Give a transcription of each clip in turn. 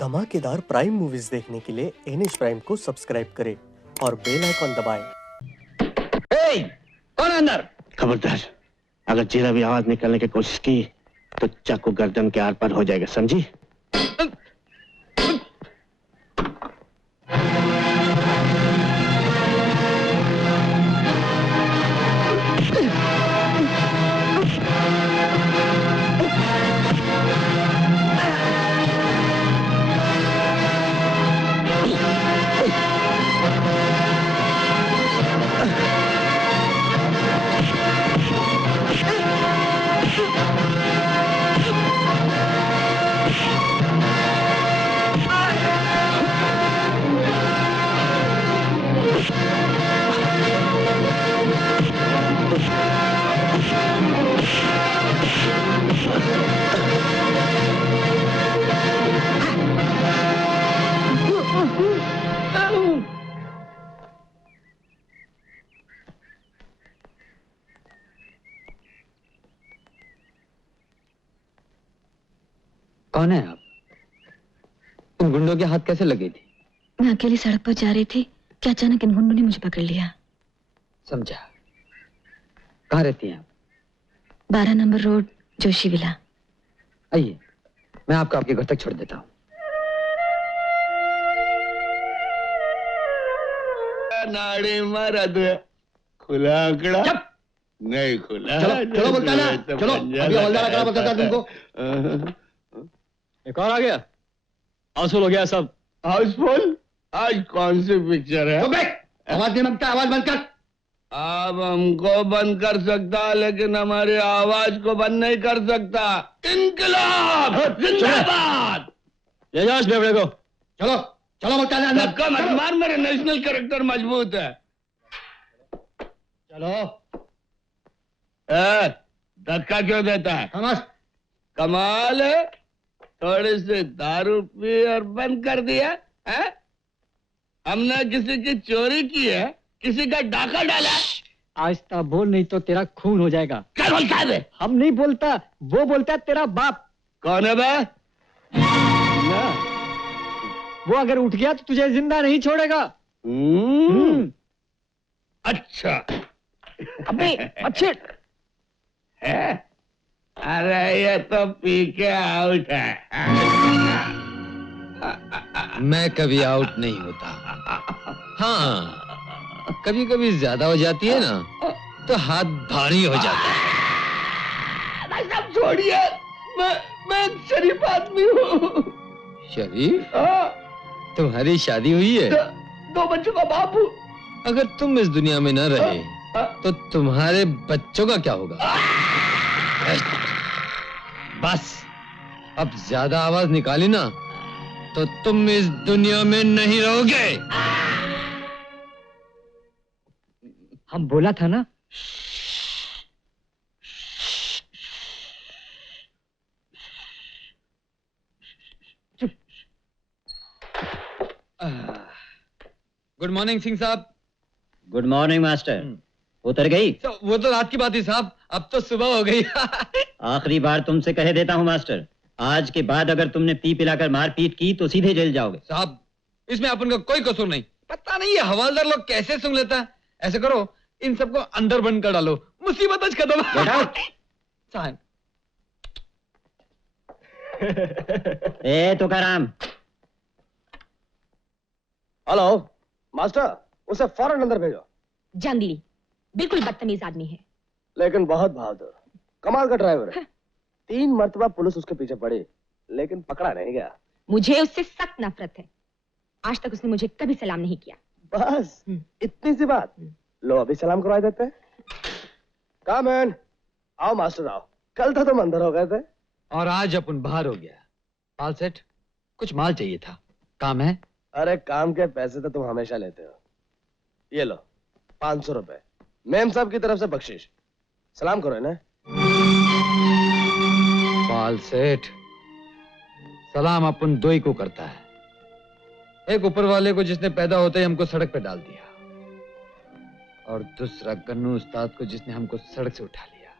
धमाकेदार prime movies देखने के लिए NH प्राइम को सब्सक्राइब करें और बेल आइकॉन दबाएं। कौन है अंदर? खबरदार, अगर जरा भी आवाज निकालने की कोशिश की तो चाकू गर्दन के आर पार हो जाएगा, समझी? कौन है आप? इन गुंडों के हाथ कैसे लगे थे? मैं अकेली सड़क पर जा रही थी कि अचानक इन गुंडों ने मुझे पकड़ लिया। समझा। कहाँ रहती हैं आप? 12 नंबर रोड, जोशी विला। आइए, मैं आपको आपके घर तक छोड़ देता हूँ। नाड़ी मरद खुला आंकड़ा नहीं खुला। चलो चलो बोलता ना, चलो अभी हवलदार आंकड़ा बताता तुमको। एक और आ गया। हाउसफुल हो गया सब। हाउसफुल? आज कौन सी पिक्चर है? आवाज नहीं मांगता, आवाज बंद कर। आप हमको बंद कर सकता, लेकिन हमारी आवाज को बंद नहीं कर सकता। इनकलाब जिंदाबाद। ले जाओ इस बेवड़े को। चलो चलो बोलता ना, अंदर धक्का मत मार, मेरे नेशनल कैरेक्टर मजबूत है। चलो। धक्का क्यों देता है? समझ। कमाल है, थोड़ी सी दारू पी और बंद कर दिया है? हमने किसी की चोरी की है, किसी का डाका डाला। आहिस्ता बोल, नहीं तो तेरा खून हो जाएगा। क्या बोलता है बे? हम नहीं बोलता, वो बोलता है तेरा बाप। कौन है बे? वो अगर उठ गया तो तुझे जिंदा नहीं छोड़ेगा। अच्छा। अबे अच्छे। है? अरे ये तो पी के आउट है। मैं कभी आउट नहीं होता। हाँ, कभी कभी ज्यादा हो जाती है ना तो हाथ भारी हो जाता है। सब छोड़िए, मैं शरीफ आदमी हूँ। शरीफ? तुम्हारी शादी हुई है? दो बच्चों का बाप हूँ। अगर तुम इस दुनिया में न रहे तो तुम्हारे बच्चों का क्या होगा? बस अब ज्यादा आवाज निकाली ना तो तुम इस दुनिया में नहीं रहोगे। हम बोला था ना। गुड मॉर्निंग सिंह साहब। Good morning master. उतर गई? वो तो रात की बात थी साहब, अब तो सुबह हो गई। आखिरी बार तुमसे कह देता हूँ मास्टर, आज के बाद अगर तुमने पी पिलाकर मारपीट की तो सीधे जेल जाओगे। साहब इसमें अपन का कोई कसूर नहीं। पता नहीं ये हवालदार लोग कैसे सुन लेता है। ऐसे करो, इन सबको अंदर बंद कर डालो, मुसीबत आज खत्म। साहब। ए तुकाराम। हेलो मास्टर, उसे फौरन अंदर भेजो। जंगली, बिल्कुल बदतमीज आदमी है। लेकिन बहुत बहादुर, कमाल का ड्राइवर है। 3 मर्तबा पुलिस उसके पीछे पड़ी, लेकिन पकड़ा नहीं गया। मुझे उससे सख्त नफरत है। आज तक उसने मुझे कभी सलाम नहीं किया। बस इतनी सी बात? लो अभी सलाम करवा देते हैं। कम इन। आओ मास्टर आओ, कल तो तुम अंदर हो गए थे। और आज अपन बाहर हो गया। पाल सेठ, कुछ माल चाहिए था, काम है? अरे काम के पैसे तो तुम हमेशा लेते हो। ये लो 500 रुपए, मेम साहब की तरफ से बख्शिश। सलाम करो इन्हें। पाल सेठ, सलाम अपन दो ही को करता है। एक ऊपर वाले को जिसने पैदा होते ही हमको सड़क पे डाल दिया, और दूसरा गन्नू उस्ताद को जिसने हमको सड़क से उठा लिया।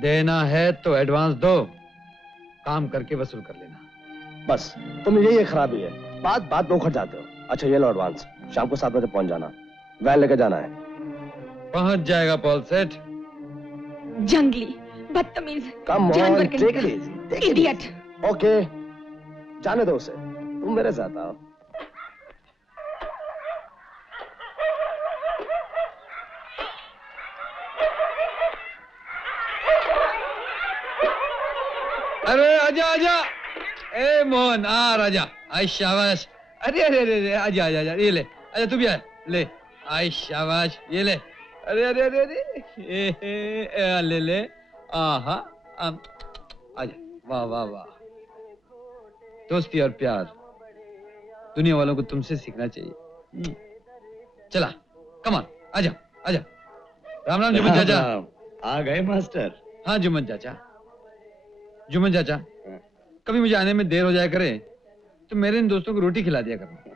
देना है तो एडवांस दो, काम करके वसूल कर लेना। बस तुम यही एक खराबी है, बात बात में उखड़ जाते हो। अच्छा ये लो एडवांस, शाम को 7 बजे पहुंच जाना, वैन लेके जाना है। पहुंच जाएगा पॉल सेठ। जंगली, बदतमीज, कम जानवर ऑन, कहीं टेक का। It easy, idiot. ओके, जाने दो उसे, तुम मेरे साथ आओ। अरे आजा आजा, ए मोहन आ राजा, आई शाबाश। अरे अरे अरे अरे आजा आजा आजा, ये ले, आजा तू भी आ, ले, आई शाबाश, ये ले। अरे अरे अरे अरे ले ले, आहा, आजा, वाह वाह वाह। दोस्ती और प्यार दुनिया वालों को तुमसे सीखना चाहिए। चला, कमान, आजा आजा। राम राम जुम्मन चाचा। आ गए मास्टर। हाँ जुम्मन चाचा, जुम्मन चाचा, कभी मुझे आने में देर हो जाया करे तो मेरे इन दोस्तों को रोटी खिला दिया करना,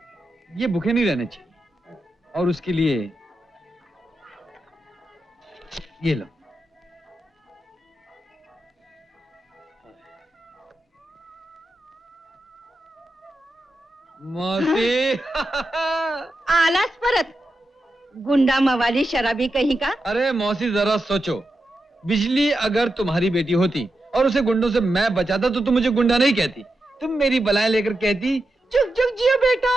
ये भूखे नहीं रहने चाहिए। और उसके लिए ये लो। मौसी आलस परत, गुंडा मवाली शराबी कहीं का। अरे मौसी जरा सोचो, बिजली अगर तुम्हारी बेटी होती और उसे गुंडों से मैं बचाता तो तुम मुझे गुंडा नहीं कहती, तुम मेरी बलाएं लेकर कहती चुप चुप जियो बेटा,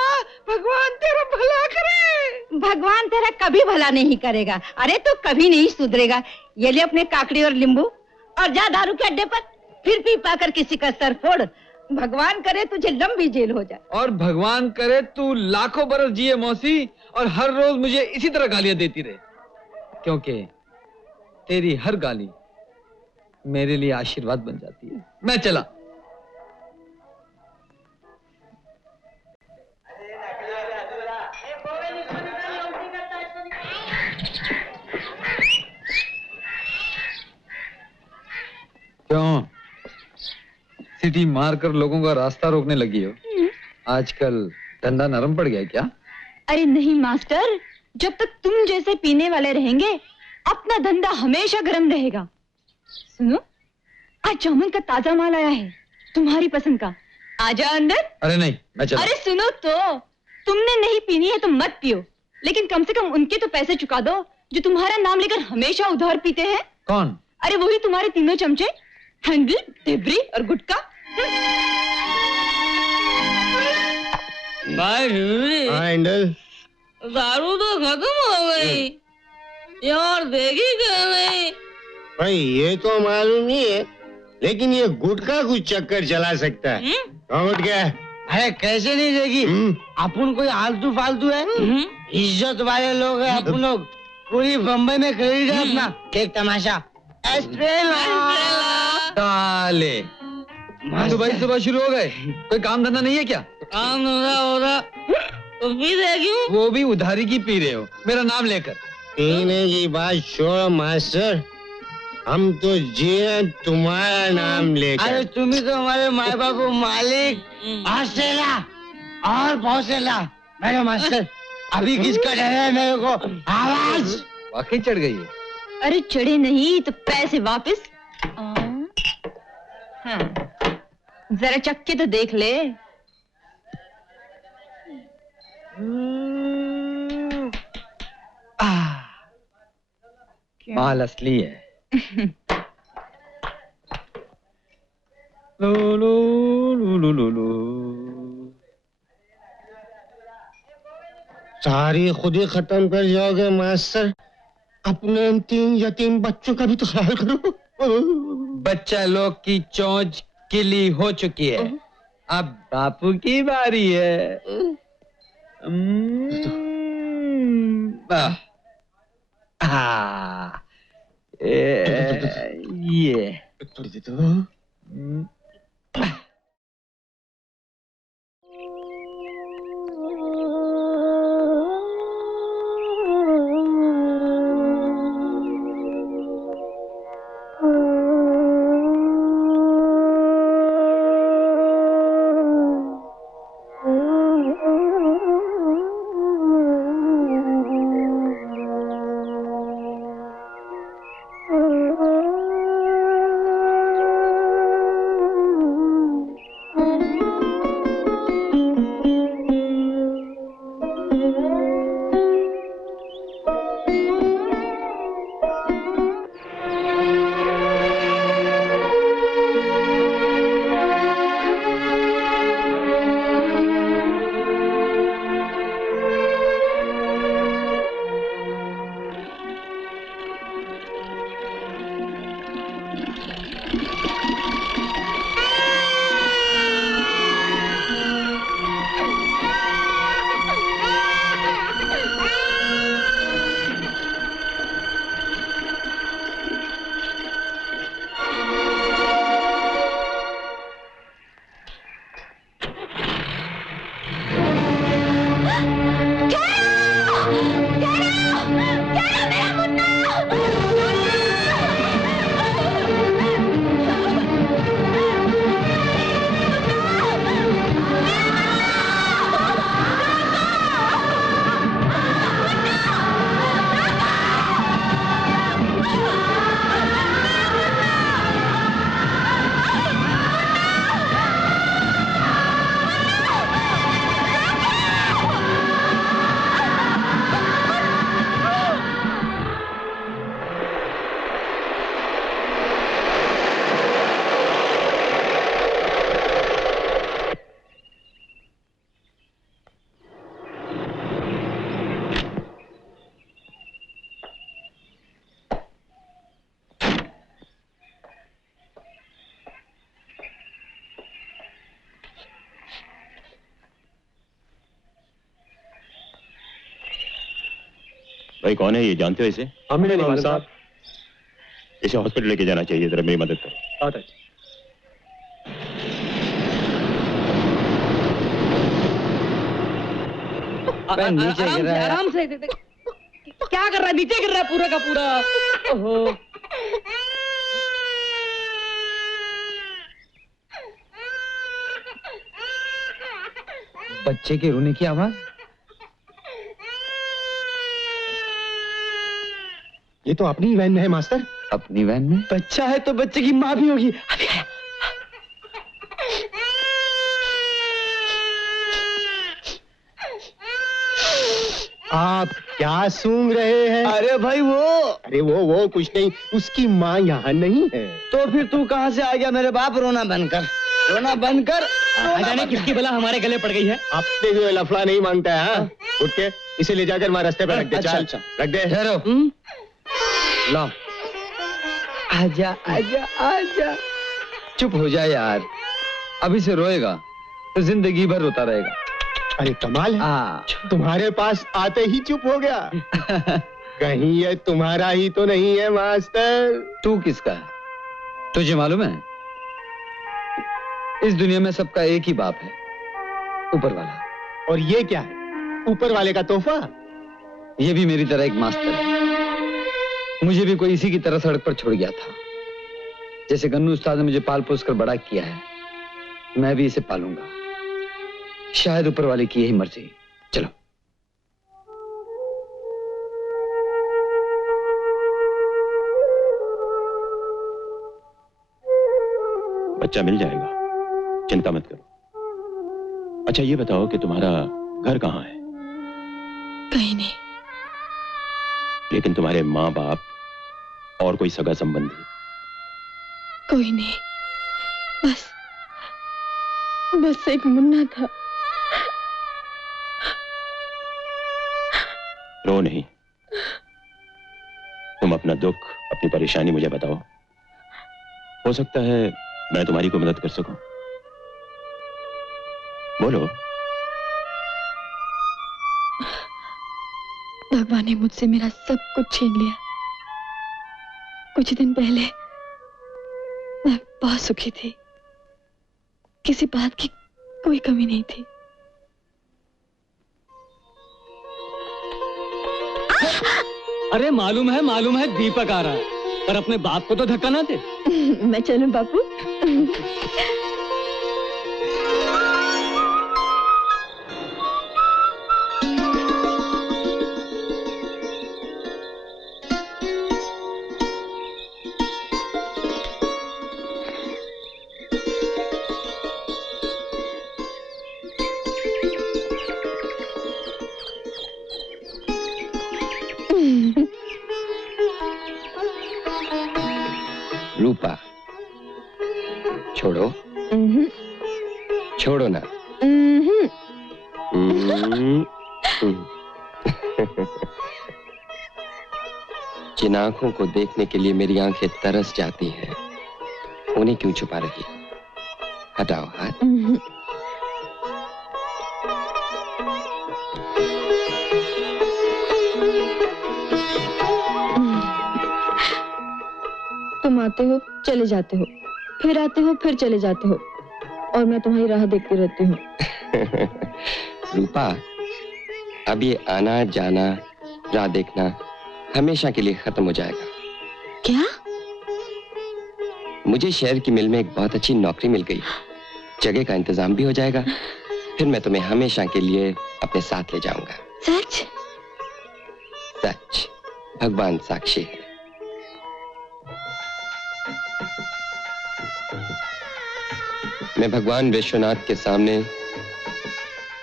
भगवान तेरा भला करे। भगवान तेरा कभी भला नहीं करेगा, अरे तो कभी नहीं सुधरेगा। ये ले अपने काकड़ी और नींबू और जा दारू के अड्डे पर, फिर पी पाकर किसी का सर फोड़। भगवान करे तुझे लंबी जेल हो जाए। और भगवान करे तू लाखों बरस जिए मौसी, और हर रोज मुझे इसी तरह गालियां देती रहे, क्योंकि तेरी हर गाली मेरे लिए आशीर्वाद बन जाती है। मैं चला। क्यों सीटी मारकर लोगों का रास्ता रोकने लगी हो? आजकल धंधा नरम पड़ गया है क्या? अरे नहीं मास्टर, जब तक तुम जैसे पीने वाले रहेंगे अपना धंधा हमेशा गर्म रहेगा। सुनो, आज जामुन का ताजा माल आया है, तुम्हारी पसंद का। आजा अंदर। अरे नहीं, मैं चला। अरे सुनो तो, तुमने नहीं पीनी है तो मत पियो, लेकिन कम से कम उनके तो पैसे चुका दो जो तुम्हारा नाम लेकर हमेशा उधार पीते हैं। कौन? अरे वही तुम्हारे तीनों चमचे, हैंडल, ढिबरी और गुटका। भाई हैंडल, दारू तो खत्म हो गई, ये और देगी क्या नहीं? भाई ये तो मालूम नहीं है, लेकिन ये गुटखा कुछ चक्कर चला सकता है। कौन उठ गया? अरे कैसे नहीं देगी? अपन कोई आलतू फालतू है? इज्जत वाले लोग हैं अपन लोग, पूरी बम्बई में खरीद है अपना। देख तमाशा, ताले सुबह ही सुबह शुरू हो गए, कोई काम धंधा नहीं है क्या? काम धंधा हो रहा तो पी देगी। वो भी उधारी की पी रहे हो मेरा नाम लेकर। पीने की बात छोड़ो मास्टर, हम तो जिए तुम्हारा नाम लेकर। अरे तुम ही तो हमारे माँ बाप को मालिक, हौसला और हौसला। मेरे मास्टर अभी किसका डर है मेरे को? आवाज वाकई चढ़ गई है। अरे चढ़े नहीं तो पैसे वापस। हाँ, जरा चक्के तो देख ले। माल असली है। लो लो लो लो लो लो। सारी खुद ही खत्म कर जाओगे मास्टर, अपने इन 3 यतीम बच्चों का भी तो ख्याल करो। बच्चा लोग की चोंच किली हो चुकी है, अब बापू की बारी है। ये थोड़ी देर तो भाई कौन है ये, जानते हो इसे? हमें नहीं मालूम साहब। इसे हॉस्पिटल लेके जाना चाहिए, जरा मेरी मदद करो। आता है। नीचे गिर रहा है। आराम से क्या कर रहा है, नीचे गिर रहा है पूरा का पूरा। ओहो बच्चे के रोने की आवाज। ये तो अपनी ही वैन में है मास्टर। अपनी वैन में? बच्चा है तो बच्चे की माँ भी होगी। आप क्या सूंघ रहे हैं? अरे भाई अरे वो कुछ नहीं, उसकी माँ यहाँ नहीं है। तो फिर तू कहाँ से आ गया मेरे बाप? रोना बंद कर, रोना बंद कर। जाने किसकी बला हमारे गले पड़ गई है। अपने जो लफड़ा नहीं मांगता है। हाँ? उठ के इसे ले जाकर वहाँ रास्ते पे रख दे। अच्छा, चल, अच्छा। रख दे। ठहरो। लो आजा आजा आजा। चुप हो जाए यार, अभी से रोएगा तो जिंदगी भर रोता रहेगा। अरे कमाल है, तुम्हारे पास आते ही चुप हो गया। कहीं ये तुम्हारा ही तो नहीं है मास्टर? तू किसका है? तुझे मालूम है इस दुनिया में सबका एक ही बाप है, ऊपर वाला। और ये क्या है, ऊपर वाले का तोहफा? ये भी मेरी तरह एक मास्टर है। मुझे भी कोई इसी की तरह सड़क पर छोड़ गया था। जैसे गन्नू उस्ताद ने मुझे पाल पोस कर बड़ा किया है, मैं भी इसे पालूंगा। शायद ऊपर वाले की यही मर्जी। चलो। बच्चा मिल जाएगा, चिंता मत करो। अच्छा ये बताओ कि तुम्हारा घर कहाँ है? कहीं नहीं। लेकिन तुम्हारे माँ बाप और कोई सगा संबंधी? कोई नहीं, बस एक मुन्ना था। रो नहीं, तुम अपना दुख, अपनी परेशानी मुझे बताओ। हो सकता है मैं तुम्हारी कोई मदद कर सकूं। बोलो। भगवान ने मुझसे मेरा सब कुछ छीन लिया। कुछ दिन पहले मैं बहुत सुखी थी, किसी बात की कोई कमी नहीं थी। अरे मालूम है दीपक आ रहा है, पर अपने बाप को तो धक्का ना दे। मैं चलूं बापू? रूपा, छोड़ो, छोड़ो ना। जिन आंखों को देखने के लिए मेरी आंखें तरस जाती हैं, उन्हें क्यों छुपा रही? हटाओ हाथ। तुम आते हो, चले जाते हो, फिर आते हो, फिर चले जाते हो, और मैं तुम्हारी राह देखती रहती हूँ। रूपा, अब ये आना जाना, राह देखना हमेशा के लिए खत्म हो जाएगा। क्या? मुझे शहर की मिल में एक बहुत अच्छी नौकरी मिल गई, जगह का इंतजाम भी हो जाएगा। फिर मैं तुम्हें हमेशा के लिए अपने साथ ले जाऊंगा। सच? सच, भगवान साक्षी है। मैं भगवान विश्वनाथ के सामने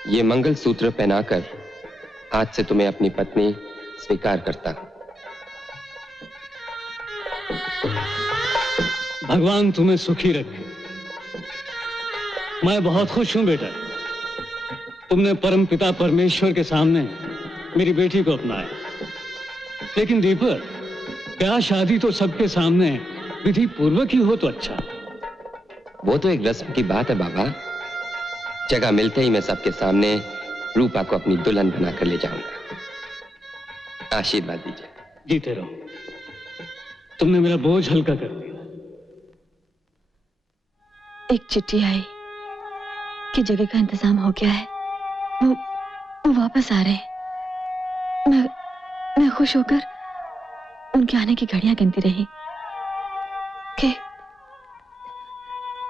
ये मंगल सूत्र पहनाकर आज से तुम्हें अपनी पत्नी स्वीकार करता हूं। भगवान तुम्हें सुखी रखे। मैं बहुत खुश हूं बेटा, तुमने परम पिता परमेश्वर के सामने मेरी बेटी को अपनाया। लेकिन दीपक, क्या शादी तो सबके सामने विधि पूर्वक ही हो तो अच्छा। वो तो एक रस्म की बात है बाबा। जगह मिलते ही मैं सबके सामने रूपा को अपनी दुल्हन बनाकर ले जाऊंगा। आशीर्वाद दीजिए। जीते रहो, तुमने मेरा बोझ हल्का कर दिया। एक चिट्ठी आई कि जगह का इंतजाम हो गया है, वो वापस आ रहे हैं। मैं खुश होकर उनके आने की घड़ियां गिनती रही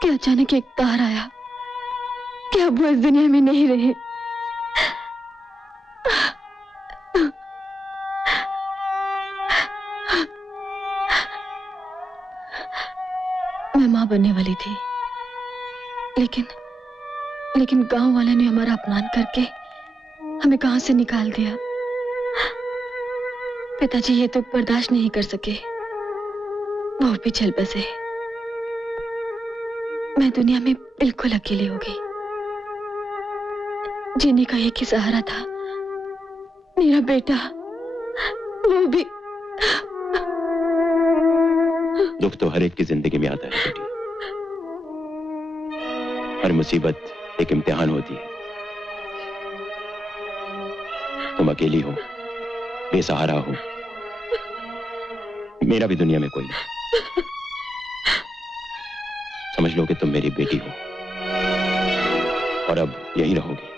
कि अचानक एक तार आया कि अब वो इस दुनिया में नहीं रहे। मैं मां बनने वाली थी, लेकिन गांव वाले ने हमारा अपमान करके हमें गांव से निकाल दिया। पिताजी ये तो बर्दाश्त नहीं कर सके, वो भी चल बसे। मैं दुनिया में बिल्कुल अकेली हो गई। जीने का एक ही सहारा था, मेरा बेटा, वो भी। दुख तो हर एक की जिंदगी में आता है बेटी। हर मुसीबत एक इम्तिहान होती है। तुम अकेली हो, बेसहारा हो, मेरा भी दुनिया में कोई नहीं। समझ लो कि तुम मेरी बेटी हो और अब यहीं रहोगी।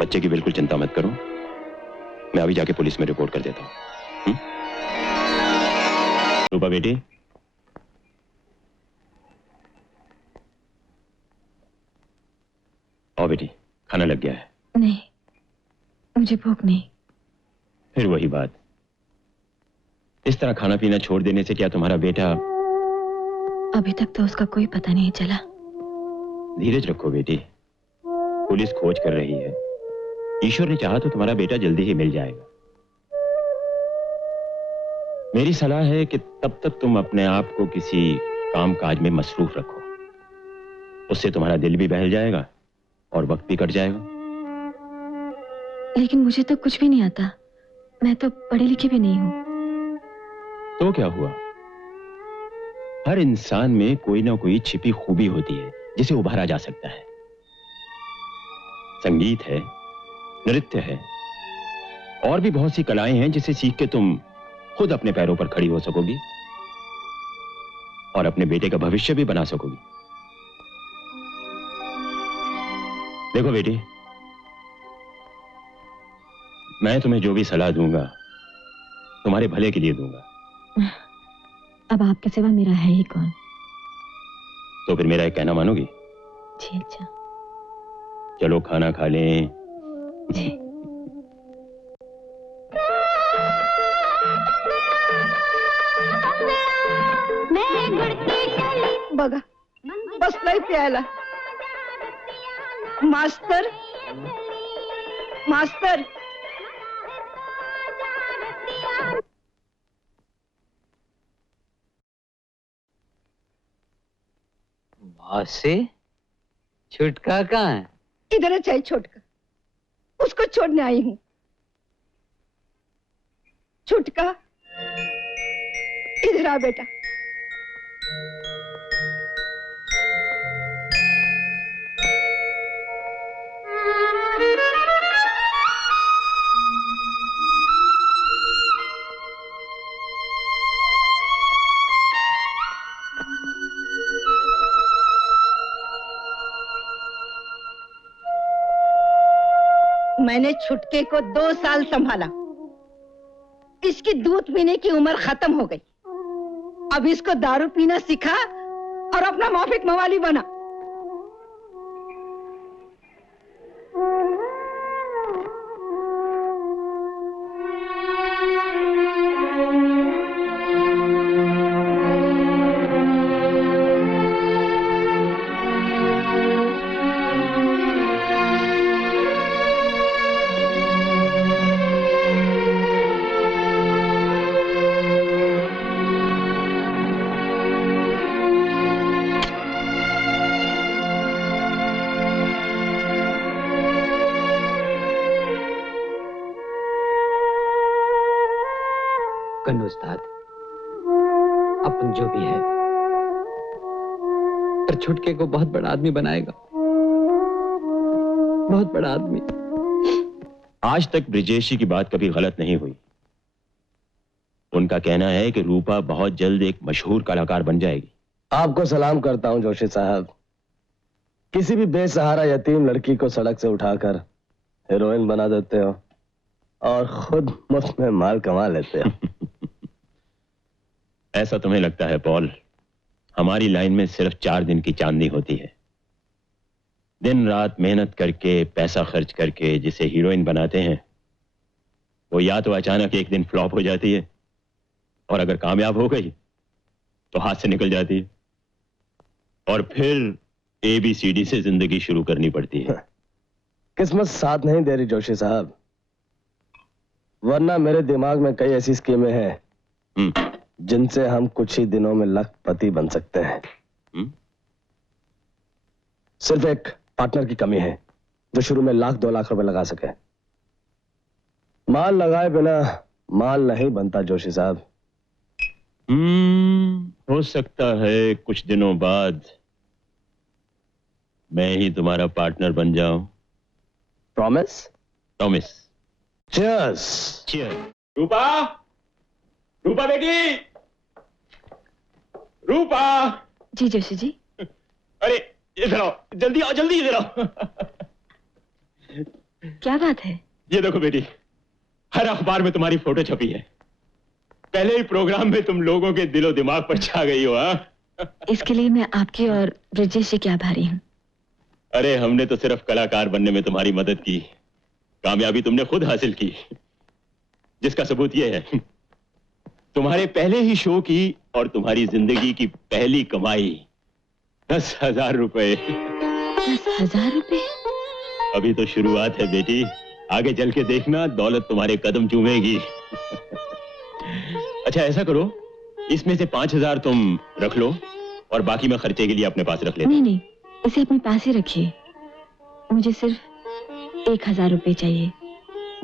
बच्चे की बिल्कुल चिंता मत करो, मैं अभी जाके पुलिस में रिपोर्ट कर देता हूं। रूपा बेटी, आओ बेटी, खाना लग गया है। नहीं, मुझे भूख नहीं। फिर वही बात, इस तरह खाना पीना छोड़ देने से क्या तुम्हारा बेटा? अभी तक तो उसका कोई पता नहीं चला। धीरज रखो बेटी, पुलिस खोज कर रही है। ईश्वर ने चाहा तो तुम्हारा बेटा जल्दी ही मिल जाएगा। मेरी सलाह है कि तब तक तुम अपने आप को किसी काम काज में मसरूफ रखो, उससे तुम्हारा दिल भी बहल जाएगा और वक्त भी कट जाएगा। लेकिन मुझे तो कुछ भी नहीं आता, मैं तो पढ़ी लिखी भी नहीं हूं। तो क्या हुआ? हर इंसान में कोई ना कोई छिपी खूबी होती है जिसे उभारा जा सकता है। संगीत है, नृत्य है, और भी बहुत सी कलाएं हैं जिसे सीख के तुम खुद अपने पैरों पर खड़ी हो सकोगी और अपने बेटे का भविष्य भी बना सकोगी। देखो बेटी, मैं तुम्हें जो भी सलाह दूंगा तुम्हारे भले के लिए दूंगा। अब आपके सिवा मेरा है ही कौन? तो फिर मेरा एक कहना मानोगी? जी अच्छा। चलो खाना खा लें। जी। बघा बसलाय प्यायला। मास्तर, मास्तर, से छुटका कहाँ है? इधर है चाहिए छोटका, उसको छोड़ने आई हूँ। छुटका, इधर आ बेटा। मैंने छुटके को 2 साल संभाला। इसकी दूध पीने की उम्र खत्म हो गई। अब इसको दारू पीना सिखा और अपना माफिक मवाली बना। उस्ताद, अपन जो भी है पर छुटके को बहुत बड़ा आदमी बनाएगा, बहुत बड़ा आदमी। आज तक ब्रिजेश की बात कभी गलत नहीं हुई। उनका कहना है कि रूपा बहुत जल्द एक मशहूर कलाकार बन जाएगी। आपको सलाम करता हूं जोशी साहब। किसी भी बेसहारा यतीम लड़की को सड़क से उठाकर हीरोइन बना देते हो और खुद मुफ्त में माल कमा लेते हो। ऐसा तुम्हें लगता है पॉल? हमारी लाइन में सिर्फ 4 दिन की चांदनी होती है। दिन रात मेहनत करके पैसा खर्च करके जिसे हीरोइन बनाते हैं वो या तो अचानक एक दिन फ्लॉप हो जाती है और अगर कामयाब हो गई तो हाथ से निकल जाती है और फिर ABCD से जिंदगी शुरू करनी पड़ती है। किस्मत साथ नहीं दे रही जोशी साहब, वरना मेरे दिमाग में कई ऐसी स्कीमें हैं जिनसे हम कुछ ही दिनों में लखपति बन सकते हैं। सिर्फ एक पार्टनर की कमी है जो शुरू में 1-2 लाख रुपए लगा सके। माल लगाए बिना माल नहीं बनता जोशी साहब। हो सकता है कुछ दिनों बाद मैं ही तुम्हारा पार्टनर बन जाऊं। प्रॉमिस? प्रॉमिस। चीयर्स। चीयर्स। रूपा, रूपा बेटी, रूपा। जी जोशी जी। अरे इधर आओ, जल्दी आओ, जल्दी इधर आओ। क्या बात है? ये देखो बेटी, हर अखबार में तुम्हारी फोटो छपी है। पहले ही प्रोग्राम में तुम लोगों के दिलो दिमाग पर छा गई हो। हाँ, इसके लिए मैं आपकी और ब्रिजेश जी की आभारी हूँ। अरे हमने तो सिर्फ कलाकार बनने में तुम्हारी मदद की, कामयाबी तुमने खुद हासिल की, जिसका सबूत यह है तुम्हारे पहले ही शो की और तुम्हारी जिंदगी की पहली कमाई 10,000 रुपए। 10,000 रुपए? अभी तो शुरुआत है बेटी, आगे चल के देखना दौलत तुम्हारे कदम चूमेगी। अच्छा ऐसा करो, इसमें से 5,000 तुम रख लो और बाकी मैं खर्चे के लिए अपने पास रख लेता हूं। नहीं, इसे अपने पास ही रखिए। मुझे सिर्फ 1,000 रुपए चाहिए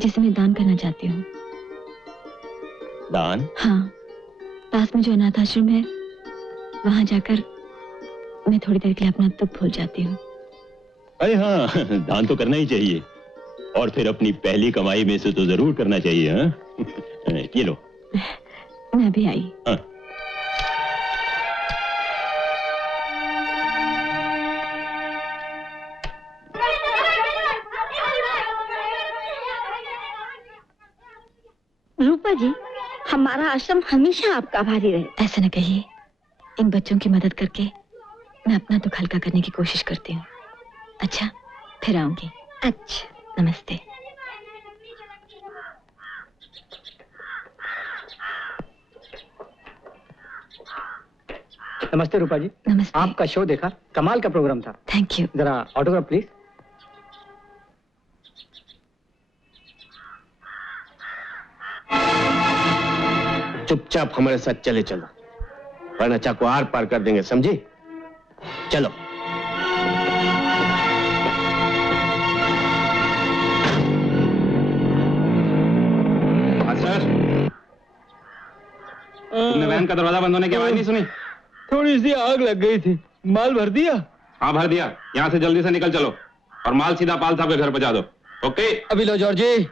जिसे मैं दान करना चाहती हूँ। दान? हाँ, पास में जो अनाथ आश्रम है वहां जाकर मैं थोड़ी देर के लिए अपना दुख भूल जाती हूँ। अरे हाँ, दान तो करना ही चाहिए और फिर अपनी पहली कमाई में से तो जरूर करना चाहिए। हाँ? ये लो। मैं भी आई। हाँ। रूपा जी, हमारा आश्रम हमेशा आपका आभारी रहे। ऐसा न कहिए, इन बच्चों की मदद करके मैं अपना दुख हल्का करने की कोशिश करती हूँ। अच्छा, फिर आऊंगी। अच्छा, नमस्ते। नमस्ते रूपा जी। नमस्ते। आपका शो देखा, कमाल का प्रोग्राम था। Thank you. जरा ऑटोग्राफ प्लीज। चुपचाप हमारे साथ चले चलो, वरना चाकू आर पार कर देंगे, समझी? चलो। मास्टर, तुमने वैन का दरवाजा बंद होने की आवाज नहीं सुनी? थोड़ी सी आग लग गई थी। माल भर दिया? हाँ भर दिया। यहाँ से जल्दी से निकल चलो और माल सीधा पाल साहब के घर पहुंचा दो। ओके? अभी लो जॉर्जी।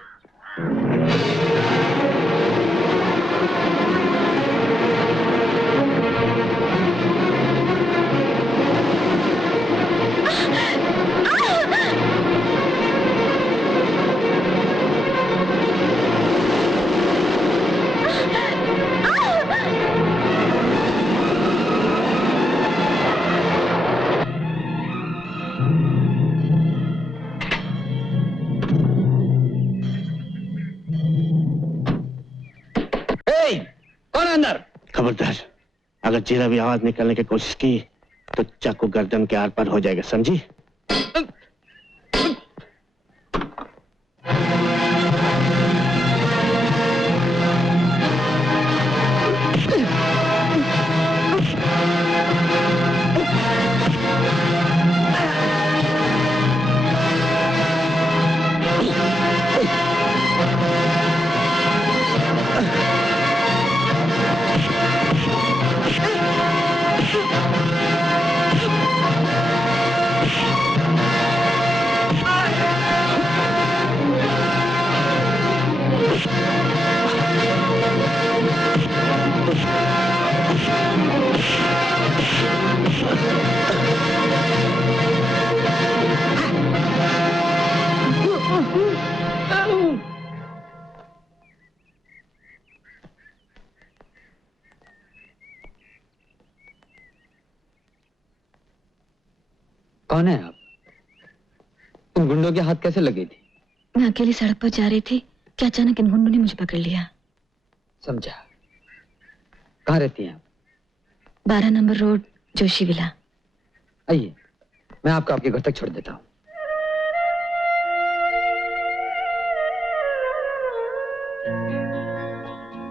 खबरदार, अगर जीरा भी आवाज निकालने की कोशिश की तो चाकू गर्दन के आर पार हो जाएगा, समझी? कौन है आप? उन गुंडों के हाथ कैसे लगी थी? मैं अकेली सड़क पर जा रही थी कि अचानक इन गुंडों ने मुझे पकड़ लिया। समझा। कहाँ रहती हैं आप? 12 नंबर रोड, जोशी विला। आइए, मैं आपको आपके घर तक छोड़ देता हूँ।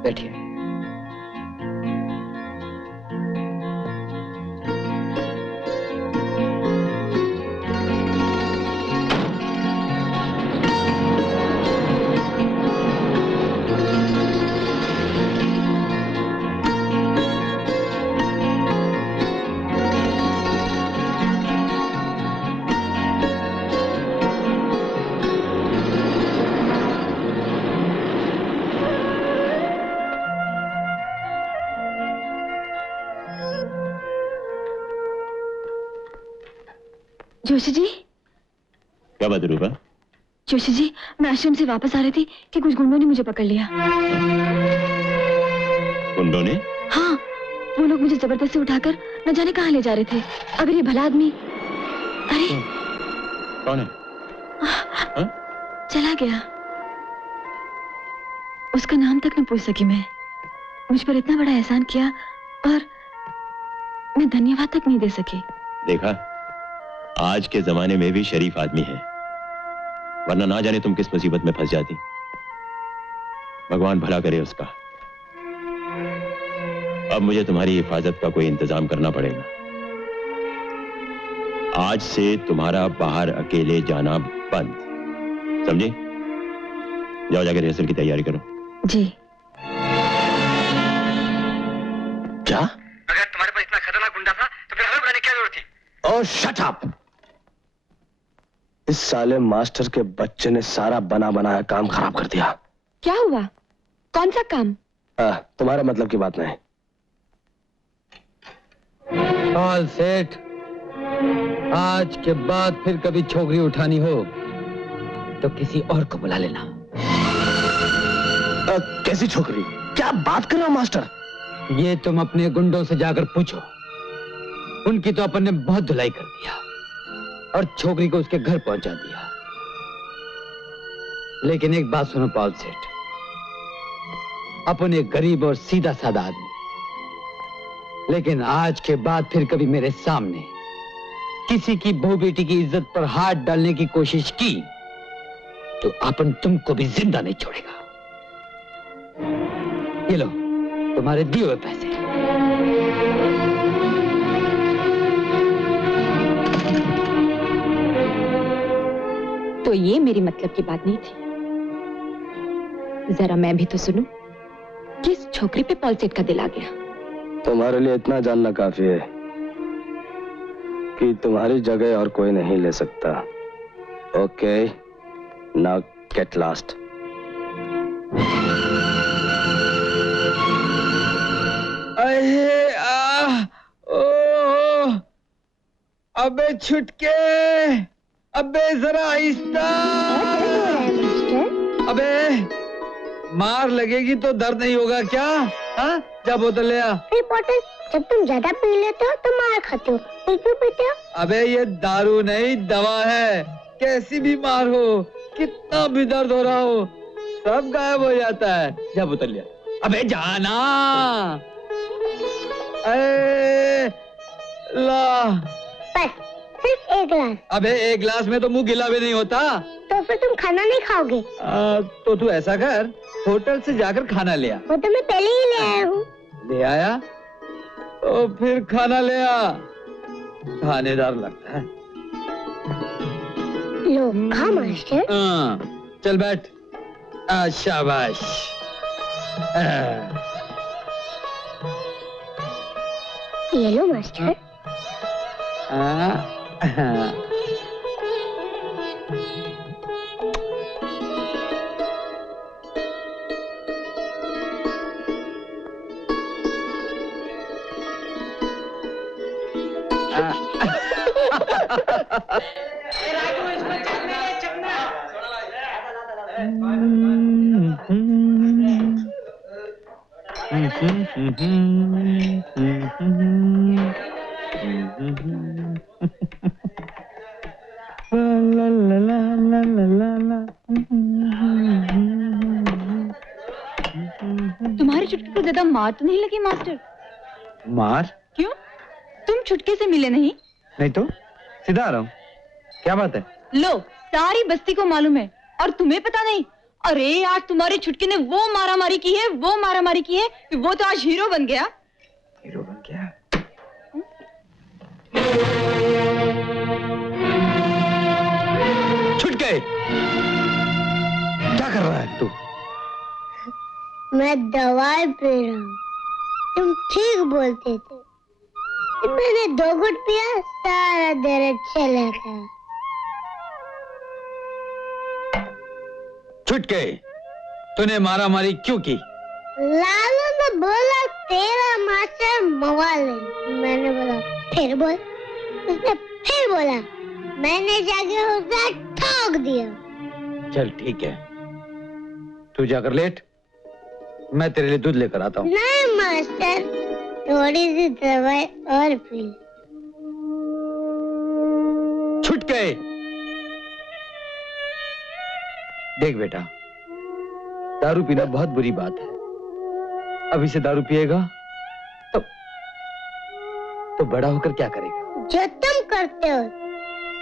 बैठिए। जोशी जी। क्या बात है रूपा? जोशी जी, मैं आश्रम से वापस आ रही थी कि कुछ गुंडों ने मुझे पकड़ लिया। गुंडों ने? हाँ, वो लोग मुझे जबरदस्ती उठाकर न जाने कहाँ ले जा रहे थे। अगर ये भला आदमी, अरे कौन है? चला गया। उसका नाम तक न पूछ सकी मैं। मुझ पर इतना बड़ा एहसान किया और मैं धन्यवाद तक नहीं दे सकी। देखा, आज के जमाने में भी शरीफ आदमी है, वरना ना जाने तुम किस मुसीबत में फंस जाती। भगवान भला करे उसका। अब मुझे तुम्हारी हिफाजत का कोई इंतजाम करना पड़ेगा। आज से तुम्हारा बाहर अकेले जाना बंद, समझे? जाओ जाकर रिहर्सल की तैयारी करो। जी। क्या? अगर तुम्हारे पास इतना खतरनाक गुंडा था तो फिर हमें बुलाने की क्या जरूरत थी? ओह शट अप! इस साले मास्टर के बच्चे ने सारा बना बनाया काम खराब कर दिया। क्या हुआ? कौन सा काम? तुम्हारा मतलब की बात नहीं। पाल सेठ, आज के बाद फिर कभी छोकरी उठानी हो तो किसी और को बुला लेना। कैसी छोकरी? क्या बात कर रहे हो मास्टर? ये तुम अपने गुंडों से जाकर पूछो। उनकी तो अपन ने बहुत धुलाई कर दिया और छोकरी को उसके घर पहुंचा दिया। लेकिन एक बात सुनो पाल सेठ, अपन एक गरीब और सीधा साधा आदमी, लेकिन आज के बाद फिर कभी मेरे सामने किसी की बहू बेटी की इज्जत पर हाथ डालने की कोशिश की तो अपन तुमको भी जिंदा नहीं छोड़ेगा। ये लो तुम्हारे दिए हुए पैसे। तो ये मेरी मतलब की बात नहीं थी। जरा मैं भी तो सुनूं, किस छोकरी पे पॉल सेठ का दिल आ गया? तुम्हारे लिए इतना जानना काफी है कि तुम्हारी जगह और कोई नहीं ले सकता। Okay, now get lost. अबे छुटके, अबे जरा आहिस्ता। अबे मार लगेगी तो दर्द नहीं होगा क्या? हाँ, जा बोतल ले आ। रिपोर्टर, जब तुम ज्यादा पी लेते हो तो मार खाते हो, फिर क्यों पीते हो? अबे ये दारू नहीं दवा है। कैसी भी मार हो, कितना भी दर्द हो रहा हो, सब गायब हो जाता है। जा बोतल ले आ। अबे जाना। ला बस सिर्फ एक गिलास। अबे एक गिलास में तो मुंह गिला भी नहीं होता। तो फिर तुम खाना नहीं खाओगे? तो तू ऐसा कर, होटल से जाकर खाना ले आ। वो तो मैं पहले ही ले आया हूँ। ले आया? तो फिर खाना ले आ। खानेदार लगता है। लो खा मास्टर। चल बैठ। शाबाश। ये लो मास्टर। ज्यादा मार तो नहीं लगी मास्टर? मार? क्यों? तुम छुटके से मिले नहीं? नहीं तो सीधा आ रहा हूँ। क्या बात है? लो, सारी बस्ती को मालूम है और तुम्हें पता नहीं। अरे आज तुम्हारे छुटके ने वो मारामारी की है, वो मारामारी की है कि वो तो आज हीरो बन गया। हीरो बन गया? छुटके, क्या कर रहा है तू? मैं दवाई पी रहा हूँ। तुम ठीक बोलते थे। मैंने 2 घुट पिया, सारा दर्द चला गया। छुटके, तूने मारामारी क्यों की? लालू ने बोला तेरा मास्टर मवाल है। मैंने बोला फिर बोल। उसने फिर बोला, मैंने जाके उसे ठोक दिया। चल ठीक है, तू जाकर लेट, मैं तेरे लिए दूध लेकर आता हूँ। नहीं मास्टर, थोड़ी सी दवाई और पी। छुट गए। देख बेटा, दारू पीना बहुत बुरी बात है। अभी से दारू पिएगा तो बड़ा होकर क्या करेगा? जो तुम करते हो,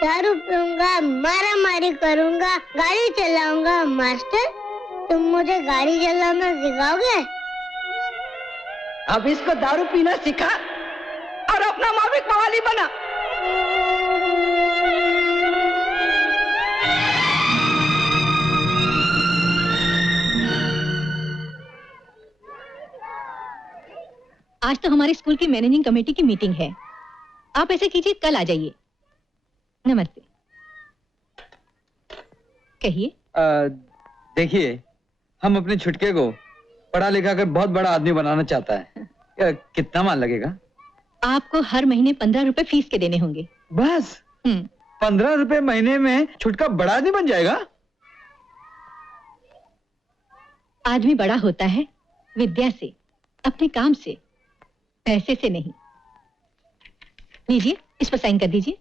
दारू पीऊंगा, मारा मारी करूंगा, गाड़ी चलाऊंगा। मास्टर, तुम मुझे गाड़ी चलाना सिखाओगे? अब इसको दारू पीना सिखा और अपना माफिक मवाली बना। आज तो हमारे स्कूल की मैनेजिंग कमेटी की मीटिंग है। आप ऐसे कीजिए, कल आ जाइए। नमस्ते। कहिए। देखिए, हम अपने छुटके को पढ़ा लिखा कर बहुत बड़ा आदमी बनाना चाहता है। कितना माल लगेगा? आपको हर महीने 15 रुपए फीस के देने होंगे। बस 15 रुपए महीने में छुटका बड़ा आदमी बन जाएगा? आदमी बड़ा होता है विद्या से, अपने काम से, पैसे से नहीं। लीजिए, इस पर साइन कर दीजिए।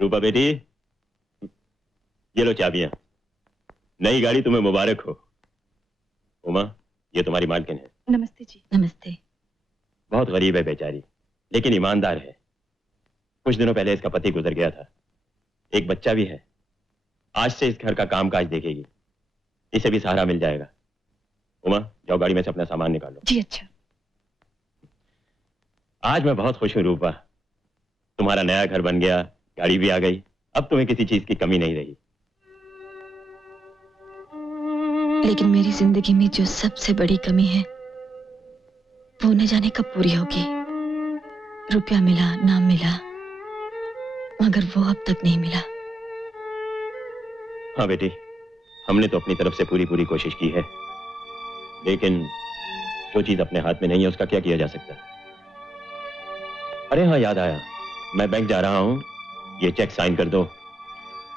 रूपा बेटी, ये लो चाबियां। नई गाड़ी तुम्हें मुबारक हो। उमा, ये तुम्हारी मालकिन है। नमस्ते जी। नमस्ते। बहुत गरीब है बेचारी, लेकिन ईमानदार है। कुछ दिनों पहले इसका पति गुजर गया था। एक बच्चा भी है। आज से इस घर का कामकाज देखेगी। इसे भी सहारा मिल जाएगा। उमा, जाओ गाड़ी में से अपना सामान निकालो। जी अच्छा। आज मैं बहुत खुश हूँ रूपा। तुम्हारा नया घर बन गया, गाड़ी भी आ गई। अब तुम्हें किसी चीज की कमी नहीं रही। लेकिन मेरी जिंदगी में जो सबसे बड़ी कमी है वो न जाने कब पूरी होगी। रुपया मिला, नाम मिला, मगर वो अब तक नहीं मिला। हाँ बेटी, हमने तो अपनी तरफ से पूरी कोशिश की है, लेकिन जो चीज अपने हाथ में नहीं है उसका क्या किया जा सकता। अरे हाँ, याद आया, मैं बैंक जा रहा हूँ। ये चेक साइन कर दो।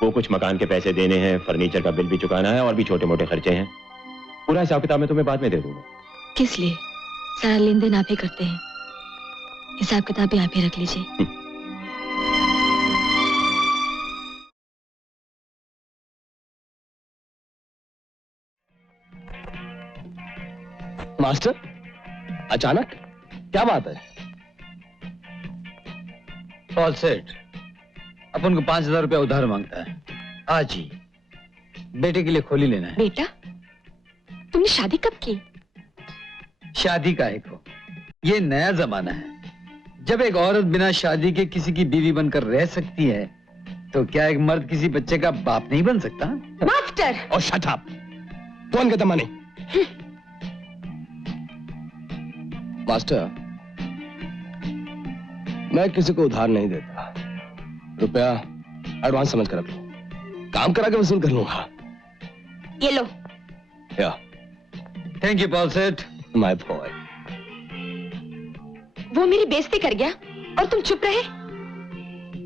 वो कुछ मकान के पैसे देने हैं, फर्नीचर का बिल भी चुकाना है और भी छोटे मोटे खर्चे हैं। पूरा हिसाब किताब मैं तुम्हें बाद में दे दूंगा। किस लिए? सारा लेन देन आप ही करते हैं, हिसाब किताब भी आप ही रख लीजिए। मास्टर, अचानक क्या बात है? All set. अपन को 5,000 रुपया उधार मांगता है। आज ही बेटे के लिए खोली लेना है। बेटा, तुमने शादी कब की? शादी काहे को? ये नया जमाना है। जब एक औरत बिना शादी के किसी की बीवी बनकर रह सकती है, तो क्या एक मर्द किसी बच्चे का बाप नहीं बन सकता? मास्टर! और शट अप! कौन कहता माने? मास्टर, मैं किसी को उधार नहीं देता। रुपया एडवांस समझ कर रख लो, काम करा के वसूल कर लूंगा। ये लो। या थैंक यू पॉल सेठ। My boy. वो मेरी बेइज्जती कर गया। और तुम चुप रहे?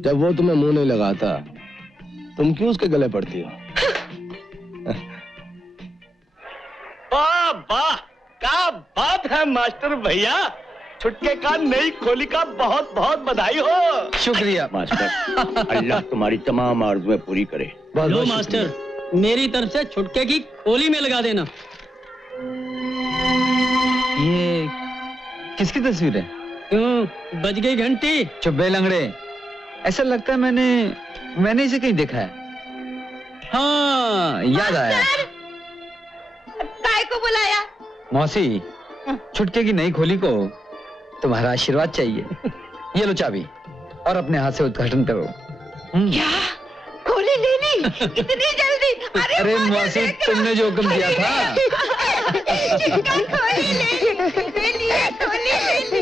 जब वो तुम्हें मुंह नहीं लगाता, तुम क्यों उसके गले पड़ती हो? वाह वाह, क्या बात है मास्टर भैया। छुटके का नई खोली का बहुत बहुत बधाई हो। शुक्रिया मास्टर। अल्लाह तुम्हारी तमाम आरज़ुएं पूरी करे। लो मास्टर, मेरी तरफ से छुटके की खोली में लगा देना। ये किसकी तस्वीर है? क्यों, बज गई घंटी? चुप बे लंगड़े, ऐसा लगता है मैंने इसे कहीं देखा है। हाँ, याद आया। काय को बुलाया? मौसी, छुटके की नई खोली को तुम्हारा आशीर्वाद चाहिए। ये लो चाबी और अपने हाथ से उद्घाटन करो। क्या खोली ले ली इतनी जल्दी? अरे मौसी, तुमने जो हुक्म दिया था। खोली ले ली, खोली ले ली।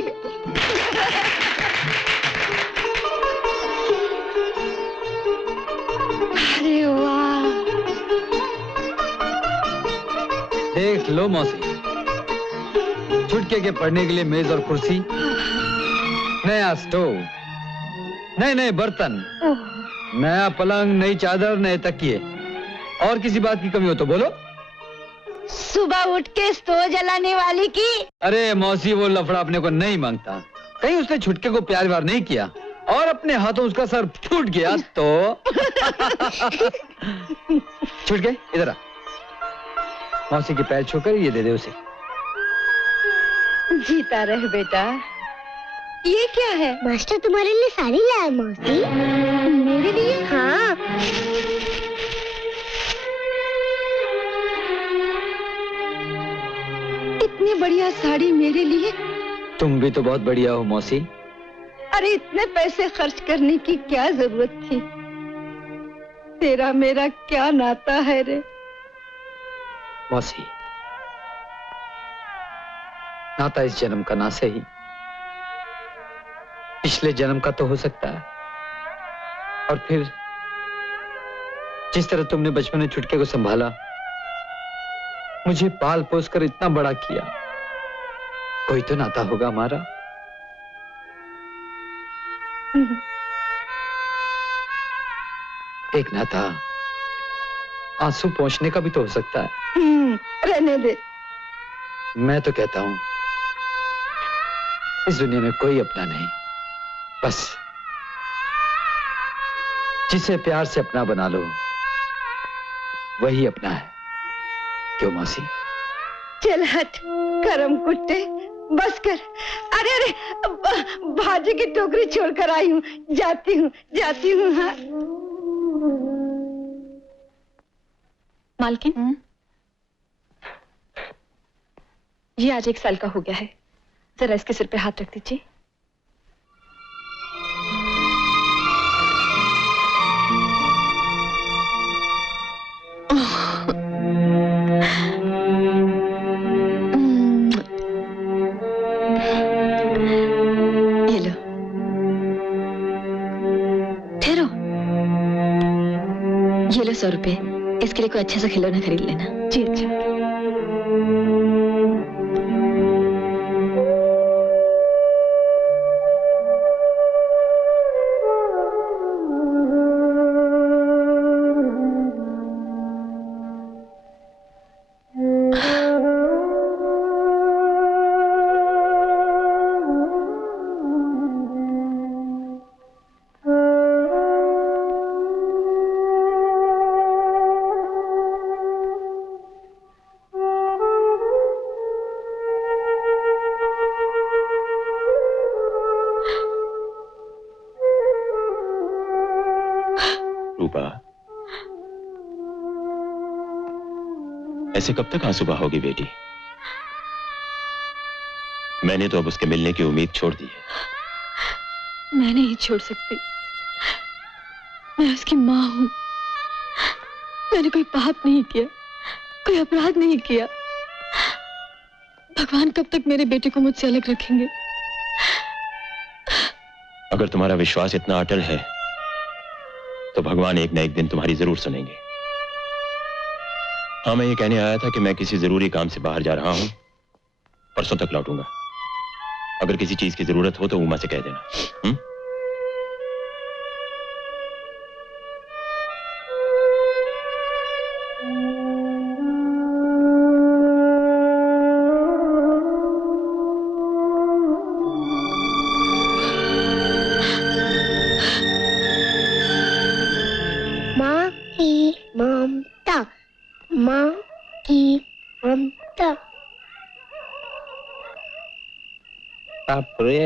अरे वाह, देख लो मौसी, छुटके के पढ़ने के लिए मेज और कुर्सी, नया स्टोव, नए नए बर्तन, नया पलंग, नई चादर, नए तकिए। और किसी बात की कमी हो तो बोलो। सुबह उठ के स्टोव जलाने वाली की। अरे मौसी, वो लफड़ा अपने को नहीं मांगता। कहीं उसने छुटके को प्यार व्यार नहीं किया और अपने हाथों उसका सर फूट गया तो छुटके इधर आ, मौसी के पैर छूकर ये दे दे उसे। जीता रहे बेटा। ये क्या है? मास्टर तुम्हारे लिए साड़ी लाया मौसी। मेरे लिए? हाँ। इतनी बढ़िया साड़ी मेरे लिए? तुम भी तो बहुत बढ़िया हो मौसी। अरे इतने पैसे खर्च करने की क्या जरूरत थी? तेरा मेरा क्या नाता है रे? मौसी, नाता इस जन्म का ना सही, पिछले जन्म का तो हो सकता है। और फिर जिस तरह तुमने बचपन में छुटके को संभाला, मुझे पाल पोस कर इतना बड़ा किया, कोई तो नाता होगा हमारा। एक नाता आंसू पहुंचने का भी तो हो सकता है। रहने दे। मैं तो कहता हूं, इस दुनिया में कोई अपना नहीं, बस जिसे प्यार से अपना बना लो वही अपना है। क्यों मौसी? चल हट करम कुट्टे, बस कर। अरे अरे, भाजी की टोकरी छोड़कर आई हूँ, जाती हूँ। हाँ मालकिन, ये आज 1 साल का हो गया है, जरा इसके सिर पे हाथ रख दीजिए। ये लो, ठहरो। ये लो 100 रुपए, इसके लिए कोई अच्छा सा खिलौना खरीद लेना। जी अच्छा। रूपा, ऐसे कब तक आंसू बहाओगी बेटी? मैंने तो अब उसके मिलने की उम्मीद छोड़ दी है। मैं नहीं छोड़ सकती। मैं उसकी माँ हूँ। मैंने कोई पाप नहीं किया, कोई अपराध नहीं किया। भगवान कब तक मेरे बेटे को मुझसे अलग रखेंगे? अगर तुम्हारा विश्वास इतना अटल है तो भगवान एक न एक दिन तुम्हारी जरूर सुनेंगे। हाँ, मैं ये कहने आया था कि मैं किसी जरूरी काम से बाहर जा रहा हूं, परसों तक लौटूंगा। अगर किसी चीज की जरूरत हो तो उमा से कह देना। माँ की ममता, माँ की ममता। बापरे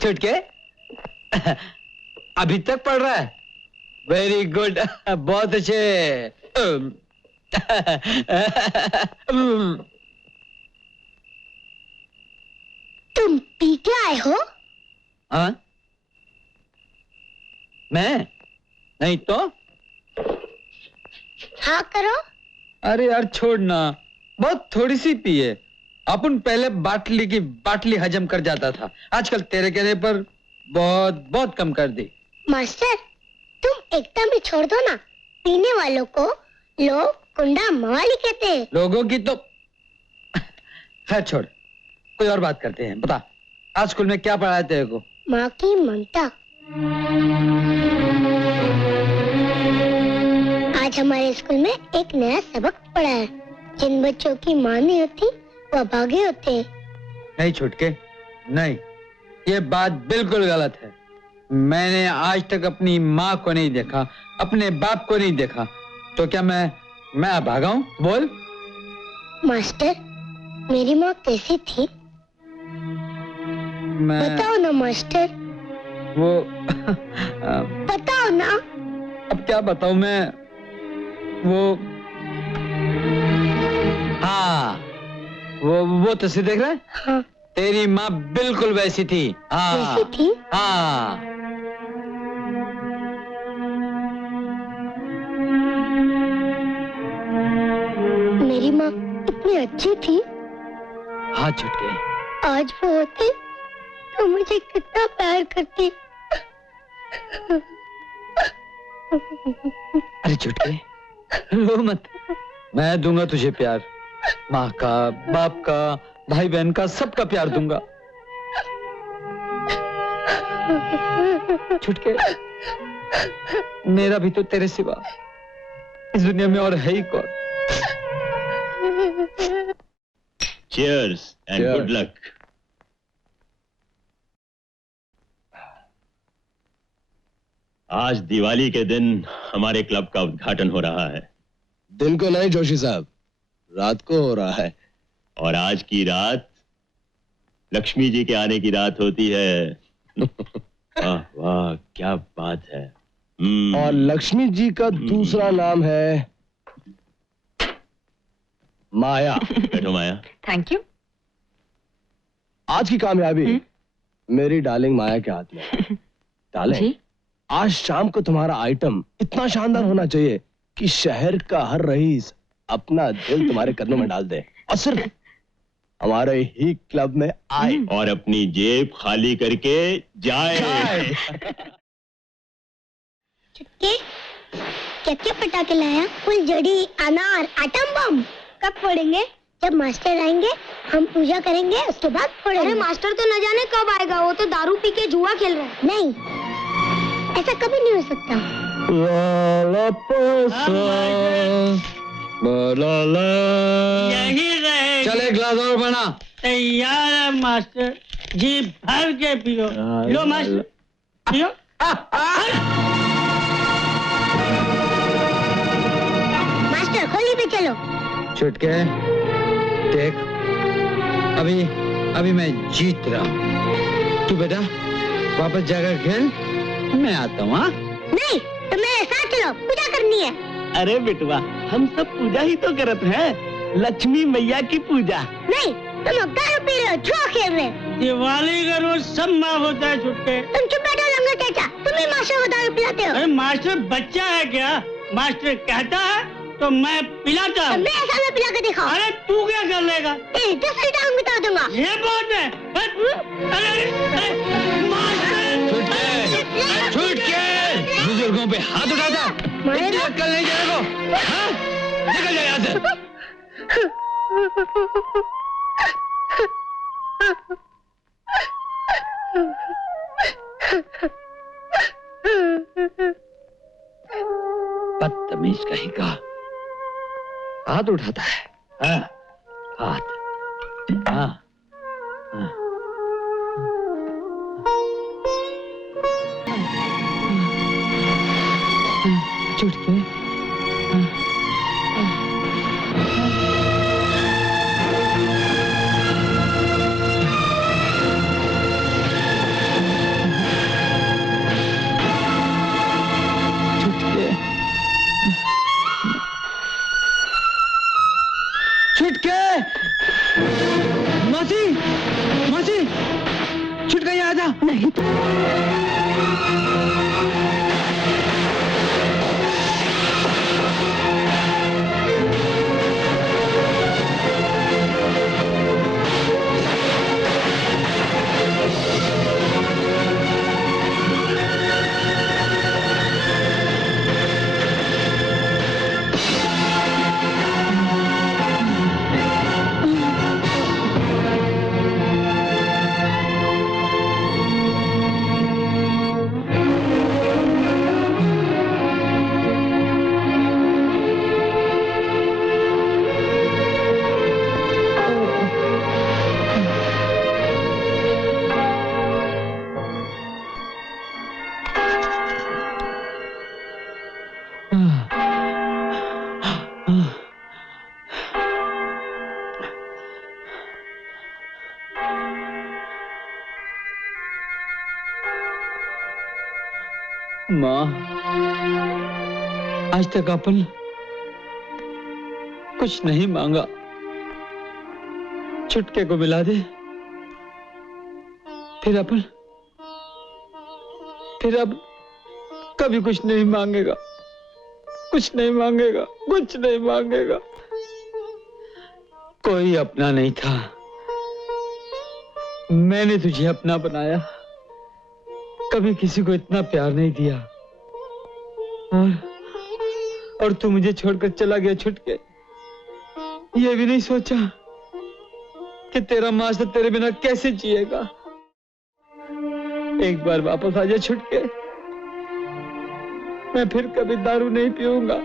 छुटके अभी तक पढ़ रहा है? वेरी गुड, बहुत अच्छे। तुम पी के आए हो? हाँ? मैं नहीं तो? हाँ करो। अरे यार छोड़ना, बहुत थोड़ी सी पिए। अपन पहले बाटली की बाटली हजम कर जाता था, आजकल तेरे कहने पर बहुत बहुत कम कर दी। मास्टर तुम एकदम ही छोड़ दो ना, पीने वालों को लोग कुंडा मवाली कहते हैं। लोगों की तो खैर छोड़, कोई और बात करते हैं। बता आज स्कूल में क्या पढ़ाया तेरे को? माँ की ममता। आज हमारे स्कूल में एक नया सबक पढ़ा है। जिन बच्चों की माँ नहीं होती वो अभागे होते हैं। नहीं छुटके, नहीं, ये बात बिल्कुल गलत है। मैंने आज तक अपनी माँ को नहीं देखा, अपने बाप को नहीं देखा, तो क्या मैं अभागा हूँ? बोल। मास्टर मेरी माँ कैसी थी? बताओ ना मास्टर। वो बताओ ना। अब क्या बताऊं मैं? वो हाँ, वो तस्वीर देख रहा है? हाँ। तेरी माँ बिल्कुल वैसी थी। हाँ वैसी थी? हाँ। मेरी माँ इतनी अच्छी थी। हाँ छुटके, आज वो होते तो मुझे कितना प्यार करती। अरे छुटके रो मत, मैं दूंगा तुझे प्यार। माँ का, बाप का, भाई बहन का, सबका प्यार दूंगा। छुटके मेरा भी तो तेरे सिवा इस दुनिया में और है ही कौन? Cheers and Cheers. good luck. आज दिवाली के दिन हमारे क्लब का उद्घाटन हो रहा है। दिन को नहीं जोशी साहब, रात को हो रहा है। और आज की रात लक्ष्मी जी के आने की रात होती है। वाह वाह क्या बात है। और लक्ष्मी जी का दूसरा नाम है माया। बैठो माया। Thank you. आज की कामयाबी मेरी डार्लिंग माया के हाथ में है। डार्लिंग, आज शाम को तुम्हारा आइटम इतना शानदार होना चाहिए कि शहर का हर रईस अपना दिल तुम्हारे कदमों में डाल दे और सिर्फ हमारे ही क्लब में आए और अपनी जेब खाली करके जाए। चुटके क्या क्या पटाखे लाया? फुलझड़ी, अनार, एटम बम। कब फोड़ेंगे? जब मास्टर आएंगे हम पूजा करेंगे, उसके बाद फोड़ेंगे। अरे मास्टर तो न जाने कब आएगा, वो तो दारू पी के जुआ खेल रहा है। नहीं, ऐसा कभी नहीं हो सकता। यही रहे। चल एक गिलास और बना। तैयार है मास्टर जी, भर के पियो। लो मास्टर पियो। मास्टर होली पे चलो। छुटके देख, अभी मैं जीत रहा हूँ। तू बेटा वापस जाकर खेल, मैं आता हूँ। हाँ नहीं, तुम मेरे साथ चलो, पूजा करनी है। अरे बेटवा, हम सब पूजा ही तो करत हैं, लक्ष्मी मैया की पूजा। नहीं, तुम लोग दारू पी रहे हो, जुआ खेल रहे हो। दिवाली का रोज सब माँ होता है छुटके। तुम चुप बैठो लंगड़ा चाचा, तुम ही मास्टर को दारू पिलाते हो। अरे मास्टर बच्चा है क्या? मास्टर कहता है तो मैं पिलाता हूँ। मेरे सामने पिला के दिखाओ। अरे तू क्या कर लेगा? दूसरी टांग बता दूंगा। ये बात है। अरे छुटके बुजुर्गों पे हाथ उठाता, इतनी अक्ल नहीं तेरे को? हाँ? निकल जा यहाँ से। बदतमीज कहीं का, हाथ उठाता है। हाँ, हाथ, हाँ, हाँ। चुटके, चुटके, मौसी, मौसी, चुटके यहाँ आ जा। नहीं तो माँ, आज तक अपन कुछ नहीं मांगा, चुटके को मिला दे, फिर अब कभी कुछ नहीं मांगेगा, कुछ नहीं मांगेगा, कुछ नहीं मांगेगा। कोई अपना नहीं था, मैंने तुझे अपना बनाया, कभी किसी को इतना प्यार नहीं दिया, और तू मुझे छोड़कर चला गया छुटके। ये भी नहीं सोचा कि तेरा मास्टर तेरे बिना कैसे जिएगा। एक बार वापस आ जा छुटके, मैं फिर कभी दारू नहीं पीऊंगा,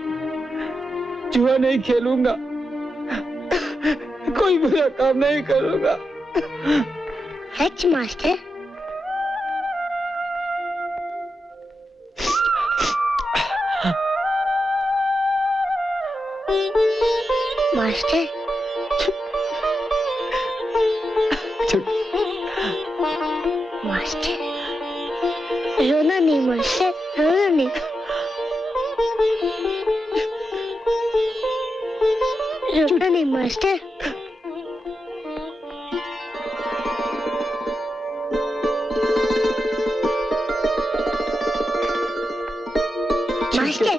जुआ नहीं खेलूंगा, कोई बुरा काम नहीं करूंगा। सच मास्टर? मास्टर, मास्टर, रोना नहीं मास्टर, रोना नहीं। रोना नहीं मास्टर। मास्टर,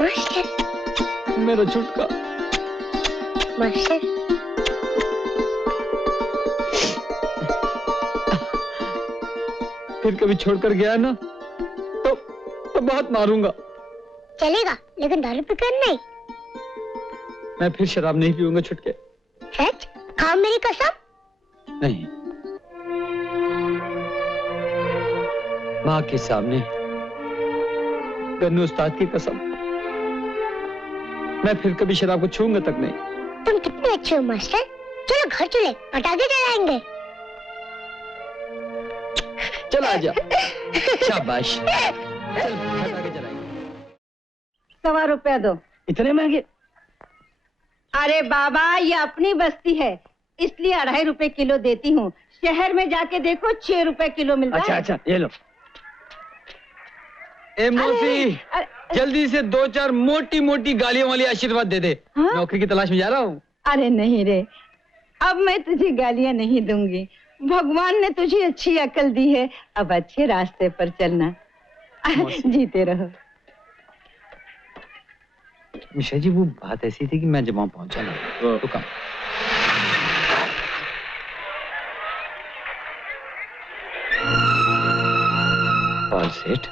मास्टर, मेरा छुटका। मास्टर, फिर कभी छोड़कर गया ना तो बहुत मारूंगा। चलेगा, लेकिन दारू पीकर नहीं। मैं फिर शराब नहीं पीऊंगा छुटके। सच? खाओ मेरी कसम। नहीं, माँ के सामने गन्नू उस्ताद की कसम, मैं फिर कभी शराब को छूंगा तक नहीं। तुम कितने अच्छे हो मास्टर। चलो घर चले, पटाखे जलाएंगे। चल आजा। शाबाश। चल पटाखे जलाएंगे। 1.25 रुपया दो। इतने महंगे? अरे बाबा, ये अपनी बस्ती है, इसलिए 2.5 रुपए किलो देती हूँ। शहर में जाके देखो 6 रुपए किलो मिलता है। अच्छा, ये लो। ए मौसी, जल्दी से 2-4 मोटी मोटी गालियों वाली आशीर्वाद दे दे। हाँ? नौकरी की तलाश में जा रहा हूँ। अरे नहीं रे, अब मैं तुझे गालियां नहीं दूंगी। भगवान ने तुझे अच्छी अकल दी है, अब अच्छे रास्ते पर चलना। जीते रहो। मिश्रा जी, वो बात ऐसी थी कि मैं जब वहां पहुंचा ना तो कम। पाल सेठ।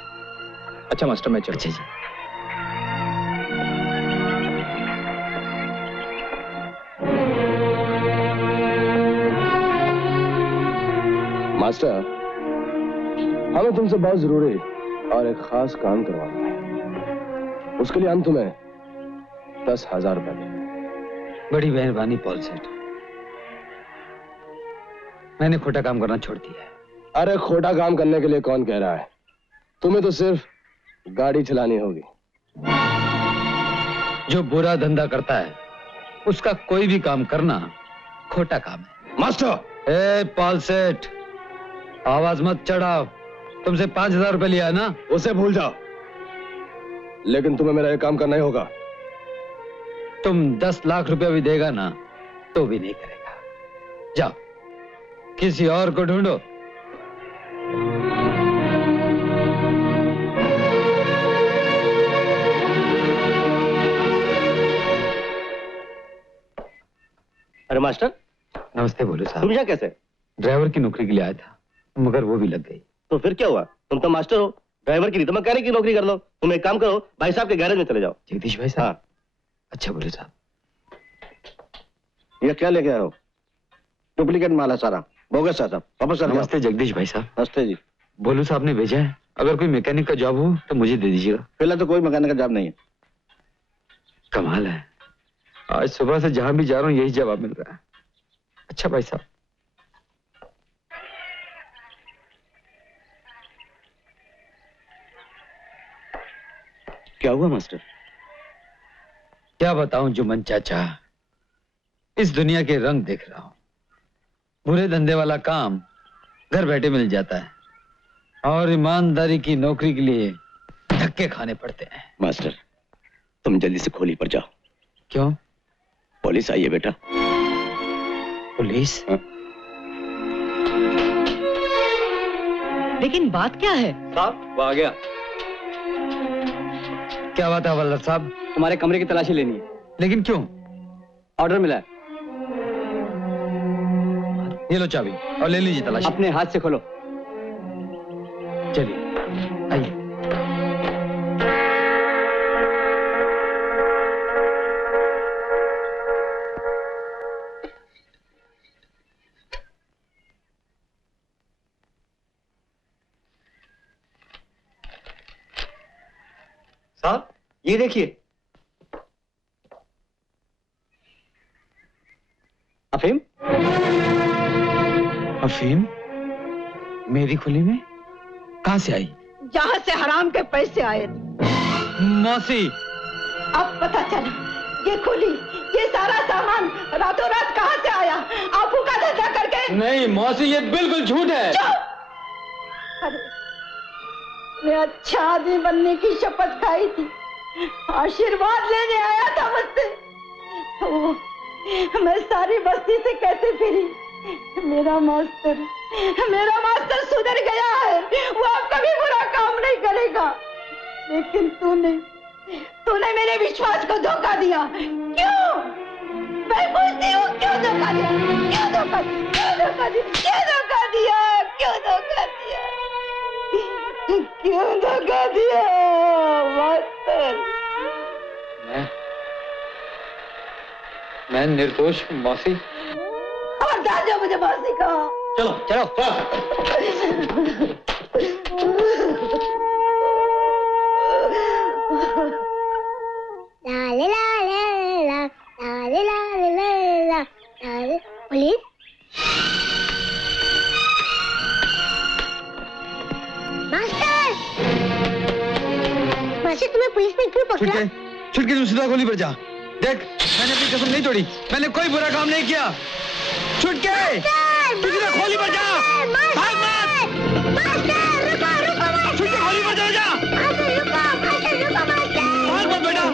अच्छा मास्टर, मैं चलूं। अच्छा जी। मास्टर, हमें तुमसे बहुत जरूरी और एक खास काम करवाना है। उसके लिए हम तुम्हें 10,000 रुपए देंगे। बड़ी मेहरबानी पॉल सेठ, मैंने खोटा काम करना छोड़ दिया है। अरे खोटा काम करने के लिए कौन कह रहा है? तुम्हें तो सिर्फ गाड़ी चलानी होगी। जो बुरा धंधा करता है उसका कोई भी काम करना खोटा काम है। मास्टर! ए पॉल सेठ, आवाज मत चढ़ाओ। तुमसे 5,000 रुपए लिया है ना? उसे भूल जाओ, लेकिन तुम्हें मेरा एक काम करना ही होगा। तुम 10 लाख रुपया भी देगा ना तो भी नहीं करेगा। जाओ किसी और को ढूंढो। अरे मास्टर, नमस्ते। बोलो साहब। तुम यहाँ कैसे? ड्राइवर की नौकरी के लिए आया था, मगर वो भी लग गई। तो फिर क्या हुआ? तुम तो मास्टर हो, ड्राइवर की नहीं तो मैकेनिक की नौकरी कर लो। तुम एक काम करो, भाई साहब के गैरेज में चले जाओ। जगदीश भाई साहब? हाँ। अच्छा बोले साहब। ये क्या लेके आए हो? डुप्लीकेट माल है सारा, बोगस है सब। वापस कर। नमस्ते जगदीश भाई साहब। नमस्ते जी। बोलू साहब ने भेजा है, अगर कोई मैकेनिक का जॉब हो तो मुझे दे दीजिएगा। फिलहाल तो कोई मैकेनिक का जॉब नहीं है। कमाल है, आज सुबह से जहां भी जा रहा हूँ यही जवाब मिल रहा है। अच्छा भाई साहब। क्या हुआ मास्टर? क्या बताऊं जुम्मन चाचा, इस दुनिया के रंग देख रहा हूं। बुरे धंधे वाला काम घर बैठे मिल जाता है और ईमानदारी की नौकरी के लिए धक्के खाने पड़ते हैं। मास्टर, तुम जल्दी से खोली पर जाओ। क्यों? पुलिस आई है बेटा। पुलिस? लेकिन बात क्या है? साहब वो आ गया। क्या बात है हवलदार साहब? तुम्हारे कमरे की तलाशी लेनी है। लेकिन क्यों? ऑर्डर मिला है। ये लो चाबी और ले लीजिए तलाशी। अपने हाथ से खोलो। चलिए आइए। साहब ये देखिए, अफीम। अफीम मेरी खुली में कहां से आई? जहाँ से हराम के पैसे आए। मौसी, अब पता चला, ये खुली, ये सारा सामान रातों रात कहाँ से आया? आपू का धंधा करके? नहीं मौसी, ये बिल्कुल झूठ है। अरे, मैं अच्छा आदमी बनने की शपथ खाई थी, आशीर्वाद लेने आया था मुझसे। मैं सारी बस्ती से कैसे फिरी। मेरा मास्टर सुधर गया है, वो अब कभी बुरा काम नहीं करेगा। लेकिन तूने मेरे विश्वास को धोखा दिया। क्यों? मैं पूछती हूँ, क्यों धोखा दिया? क्यों धोखा दिया? क्यों धोखा दिया? क्यों धोखा दिया? क्यों धोखा दिया? क्यों धोखा दिया मास्टर? मैं निर्दोष हूँ मौसी। और जो मुझे मौसी कहा। चलो चलो पुलिस? मास्टर तुम्हें पुलिस ने क्यों पकड़ा? छुटके तुम सीधा गोली पर जा। देख, मैंने अपनी कसम नहीं तोड़ी, मैंने कोई बुरा काम नहीं किया। छुटके तू सीधा गोली पर जा। भाग मत। छुटके गोली पर जा। भाग मत बेटा।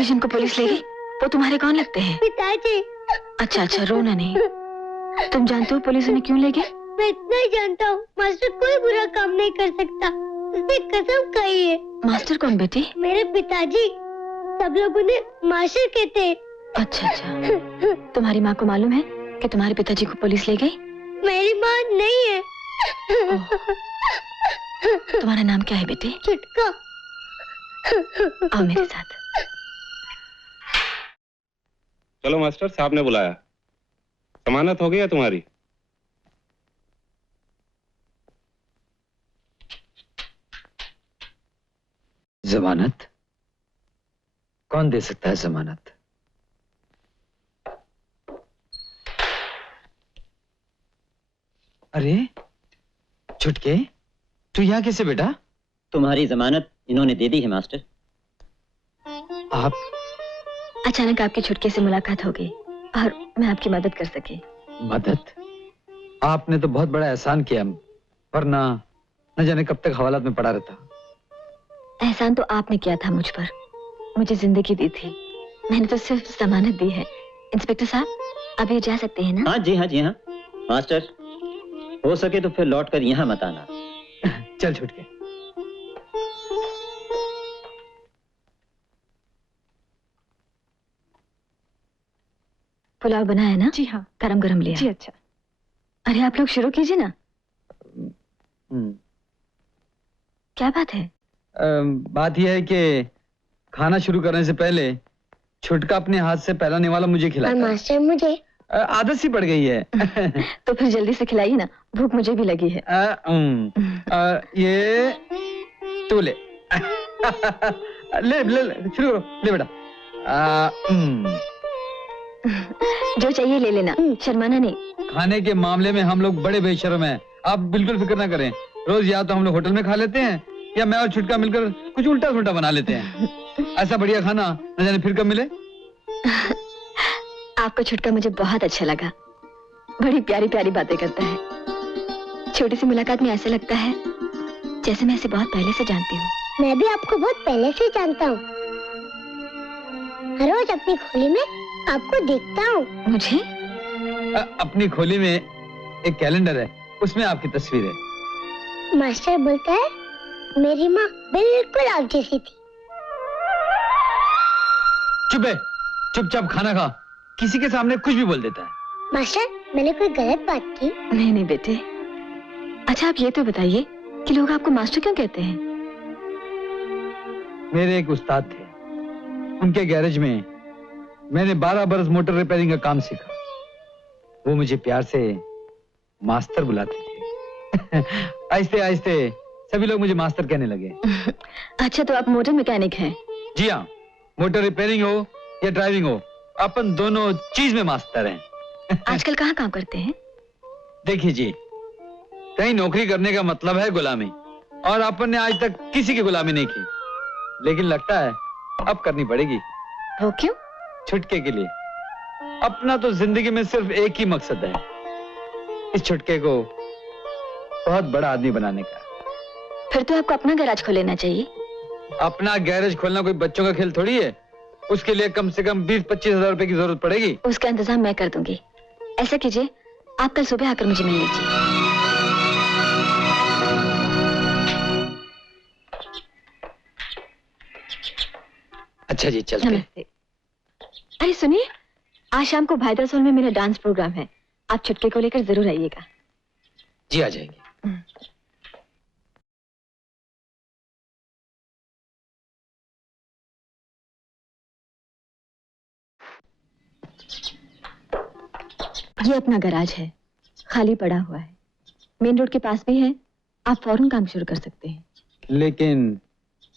अभी जिनको पुलिस ले गई वो तुम्हारे कौन लगते हैं? पिताजी। अच्छा अच्छा, रोना नहीं। तुम जानते हो पुलिस उन्हें क्यों ले गई? मैं इतना ही जानता हूँ, मास्टर कोई बुरा काम नहीं कर सकता, उसने कसम खाई है। मास्टर कौन बेटी? मेरे पिताजी। सब लोग उन्हें मास्टर कहते हैं। अच्छा अच्छा। तुम्हारी माँ को मालूम है कि तुम्हारे पिताजी को पुलिस ले गई? मेरी माँ नहीं है। तुम्हारा नाम क्या है बेटी? छुटका। आओ मेरे साथ। चलो मास्टर, साहब ने बुलाया। जमानत हो गई है तुम्हारी। जमानत? कौन दे सकता है जमानत? अरे छुटके, तू यहाँ कैसे बेटा? तुम्हारी जमानत इन्होंने दे दी है मास्टर। आप? अचानक आपकी छुटके से मुलाकात हो गई और मैं आपकी मदद कर सकी। मदद? आपने तो बहुत बड़ा एहसान किया, वरना न जाने कब तक हवालात में पड़ा रहता। एहसान तो आपने किया था मुझ पर, मुझे जिंदगी दी थी, मैंने तो सिर्फ जमानत दी है। इंस्पेक्टर साहब, अब ये जा सकते हैं ना? हाँ जी, हाँ जी, हाँ। मास्टर, हो सके तो फिर लौट कर यहाँ मत आना। चल छुटके। पुलाव बनाया ना? जी हाँ। गरम गरम लिया। जी अच्छा। अरे आप लोग शुरू कीजिए ना। क्या बात है? बात यह है कि खाना शुरू करने से पहले छुटका अपने हाथ से पहलाने वाला मुझे खिलाता है। मास्टर मुझे आदत सी पड़ गई है। तो फिर जल्दी से खिलाइए ना, भूख मुझे भी लगी है। ये तू ले। ले ले शुरू करो, ले बेटा। जो चाहिए ले लेना, शर्माना नहीं। खाने के मामले में हम लोग बड़े बेशर्म हैं, आप बिल्कुल फिक्र ना करें। रोज या तो हम लोग होटल में खा लेते हैं या मैं और छुटका मिलकर कुछ उल्टा सुल्टा बना लेते हैं। ऐसा बढ़िया खाना न जाने फिर कब मिले। आपका छुटका मुझे बहुत अच्छा लगा, बड़ी प्यारी प्यारी बातें करता है। छोटी सी मुलाकात में ऐसा लगता है जैसे मैं इसे बहुत पहले से जानती हूँ। मैं भी आपको बहुत पहले से जानता हूँ, हर रोज अपनी खोली में आपको देखता हूँ। मुझे? अपनी खोली में एक कैलेंडर है, उसमें आपकी तस्वीर है। मास्टर बोलता है मेरी माँ बिल्कुल आप जैसी थी। चुप है, चुपचाप खाना खा, किसी के सामने कुछ भी बोल देता है। मास्टर, मैंने कोई गलत बात की? नहीं नहीं बेटे। अच्छा आप ये तो बताइए कि लोग आपको मास्टर क्यों कहते हैं? मेरे एक उस्ताद थे, उनके गैरेज में मैंने 12 बरस मोटर रिपेयरिंग का काम सीखा। वो मुझे प्यार से मास्टर बुलाते थे। आहिस्ते आहिस्ते सभी लोग मुझे मास्टर कहने लगे। अच्छा तो आप मोटर मैकेनिक हैं? जी हाँ, मोटर रिपेयरिंग हो या ड्राइविंग हो, अपन दोनों चीज में मास्टर हैं। आजकल कहाँ काम करते हैं? देखिए जी, कहीं नौकरी करने का मतलब है गुलामी, और अपन ने आज तक किसी की गुलामी नहीं की, लेकिन लगता है अब करनी पड़ेगी। वो क्यों? छुटके के लिए। अपना तो जिंदगी में सिर्फ एक ही मकसद है, इस छुटके को बहुत बड़ा आदमी बनाने का। फिर तो आपको अपना गैराज खोल लेना चाहिए। अपना गैरेज खोलना कोई बच्चों का खेल थोड़ी है, उसके लिए कम से कम 20-25 हजार रुपए की जरूरत पड़ेगी। उसका इंतजाम मैं कर दूंगी। ऐसा कीजिए, आप कल सुबह आकर मुझे मिल लीजिए। अच्छा जी, चलते हैं। नमस्ते। अरे सुनिए, आज शाम को भाईदास हॉल में मेरा डांस प्रोग्राम है, आप छुटके को लेकर जरूर आइएगा। जी आ जाएंगे। ये अपना गैराज है, खाली पड़ा हुआ है, मेन रोड के पास भी है, आप फौरन काम शुरू कर सकते हैं। लेकिन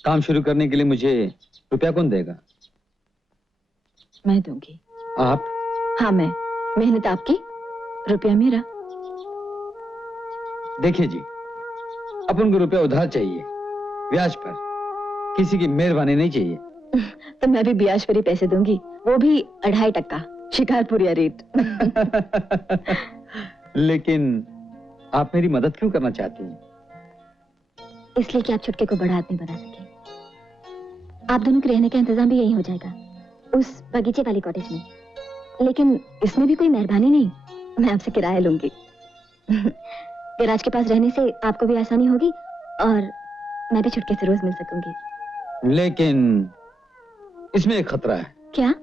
काम शुरू करने के लिए मुझे रुपया कौन देगा? मैं दूंगी। आप? हाँ मैं, मेहनत आपकी, रुपया मेरा। देखिए जी, अपन को रुपया उधार चाहिए, ब्याज पर, किसी की मेहरबानी नहीं चाहिए। तो मैं भी ब्याज पर ही पैसे दूंगी, वो भी 2.5%, शिकारपुरिया रेट। लेकिन आप मेरी मदद क्यों करना चाहती हैं? इसलिए कि आप छुटके को बड़ा आदमी बना सके। आप दोनों के रहने का इंतजाम भी यही हो जाएगा। उस बगीचे वाली कॉटेज में, लेकिन इसमें भी कोई मेहरबानी नहीं। मैं आपसे किराया लूंगी। गैराज के पास रहने से आपको भी आसानी होगी और मैं भी छुटके से रोज मिल सकूंगी। लेकिन इसमें एक खतरा है। क्या?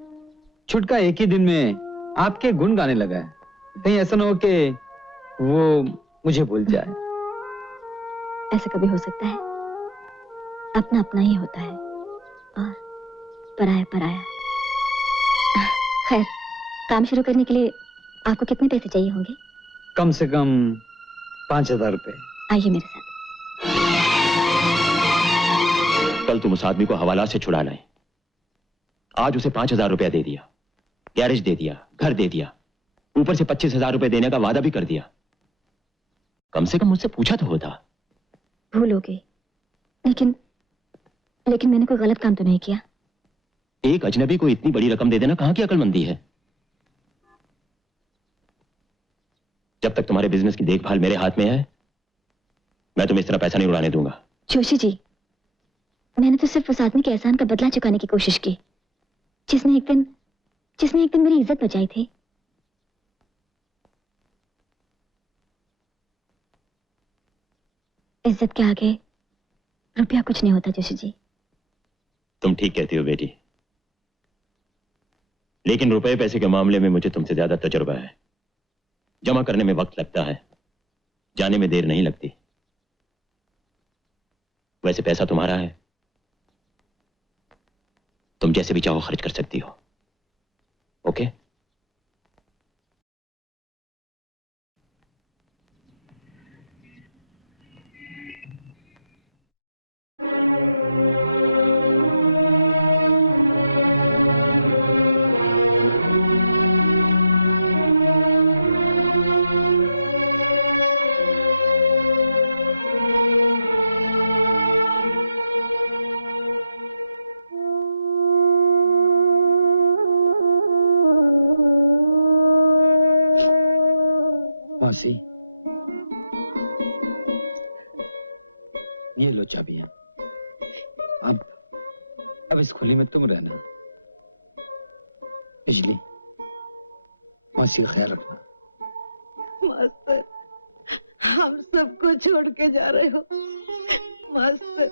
छुटका एक ही दिन में आपके गुण गाने लगा है। कहीं ऐसा न हो कि वो मुझे भूल जाए। ऐसा कभी हो सकता है? अपना अपना ही होता है और पराया पराया। खैर, काम शुरू करने के लिए आपको कितने पैसे चाहिए होंगे? कम से कम 5,000 रुपए। आइए मेरे साथ। कल तुम उस आदमी को हवाला से छुड़ा लाए, आज उसे 5,000 रुपया दे दिया, गैरेज दे दिया, घर दे दिया, ऊपर से 25,000 रुपए देने का वादा भी कर दिया। कम से कम मुझसे पूछा तो होता। भूल हो गई, लेकिन मैंने कोई गलत काम तो नहीं किया। एक अजनबी को इतनी बड़ी रकम दे देना कहां की अक्लमंदी है? जब तक तुम्हारे बिजनेस की देखभाल मेरे हाथ में है, मैं तुम्हें इस तरह पैसा नहीं उड़ाने दूंगा। जोशी जी, मैंने तो सिर्फ उस आदमी के एहसान का बदला चुकाने की कोशिश की जिसने एक दिन मेरी इज्जत बचाई थी। इज्जत के आगे रुपया कुछ नहीं होता जोशी जी। तुम ठीक कहती हो बेटी, लेकिन रुपए पैसे के मामले में मुझे तुमसे ज्यादा तजुर्बा है। जमा करने में वक्त लगता है, जाने में देर नहीं लगती। वैसे पैसा तुम्हारा है, तुम जैसे भी चाहो खर्च कर सकती हो। ओके? मौसी, ये लो चाबियां। अब इस खुली में तुम रहना। बिजली, मौसी का ख्याल रखना। मास्टर, हम सबको छोड़ के जा रहे हो। मास्टर,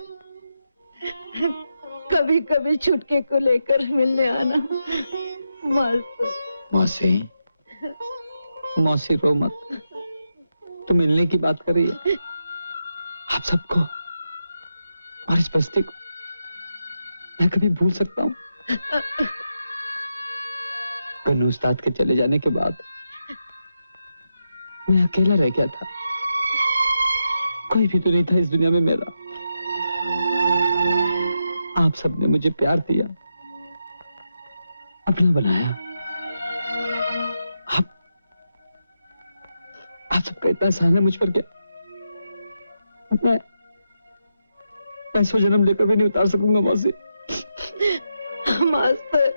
कभी कभी छुटके को लेकर मिलने आना। मास्टर। मौसी रो मत, तो मिलने की बात कर रही है। आप सबको और इस बस्ती को मैं कभी भूल सकता हूँ? कन्नू उस्ताद के चले जाने के बाद मैं अकेला रह गया था। कोई भी तो नहीं था इस दुनिया में मेरा। आप सबने मुझे प्यार दिया, अपना बनाया। आप सबका इतना एहसान है मुझ पर क्या मैं 100 जन्म लेकर भी नहीं उतार सकूंगा मौसी। मास्टर,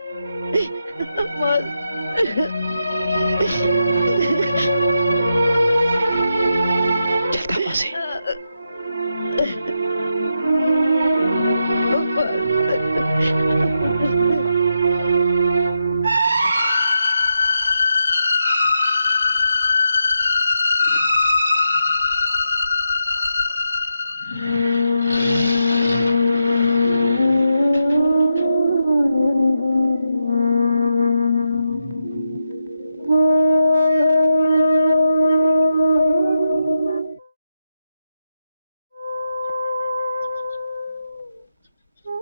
चलता मौसी।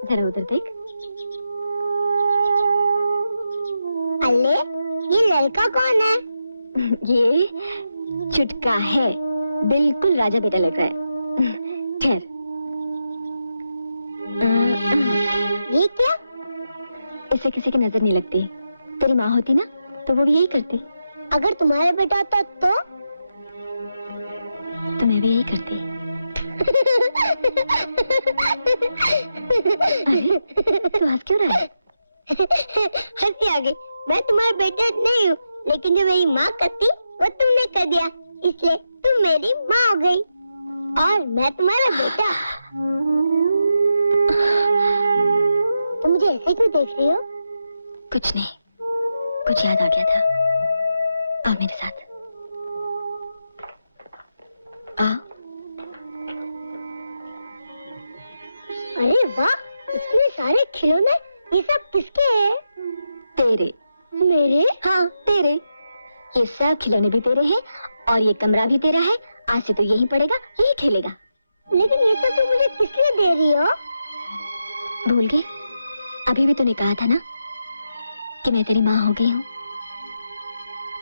जरा उधर देख। अल्ले, ये लड़का कौन है? ये छुटका है, बिल्कुल राजा बेटा लग रहा है। ठहर। ये क्या? इससे किसी की नजर नहीं लगती। तेरी माँ होती ना तो वो भी यही करती। अगर तुम्हारा बेटा होता तो मैं भी यही करती। अरे, तू हंस क्यों रहा है? हंसी आ गई। मैं तुम्हारा बेटा नहीं हूँ, लेकिन जो मेरी माँ करती वो तुमने कर दिया, इसलिए तुम मेरी माँ हो गई और मैं तुम्हारा बेटा। तुम मुझे ऐसे क्यों देख रही हो? कुछ नहीं, कुछ याद आ गया था। आओ मेरे साथ, आओ। अरे वाह, इतने सारे खिलौने, ये सब किसके हैं? तेरे। मेरे? हाँ तेरे। ये सब खिलौने भी तेरे हैं और ये कमरा भी तेरा है। आज से तो यही पड़ेगा, यही खेलेगा। लेकिन ये सब तो मुझे किस लिए दे रही हो? भूल गए? अभी भी तूने कहा था ना कि मैं तेरी माँ हो गई हूँ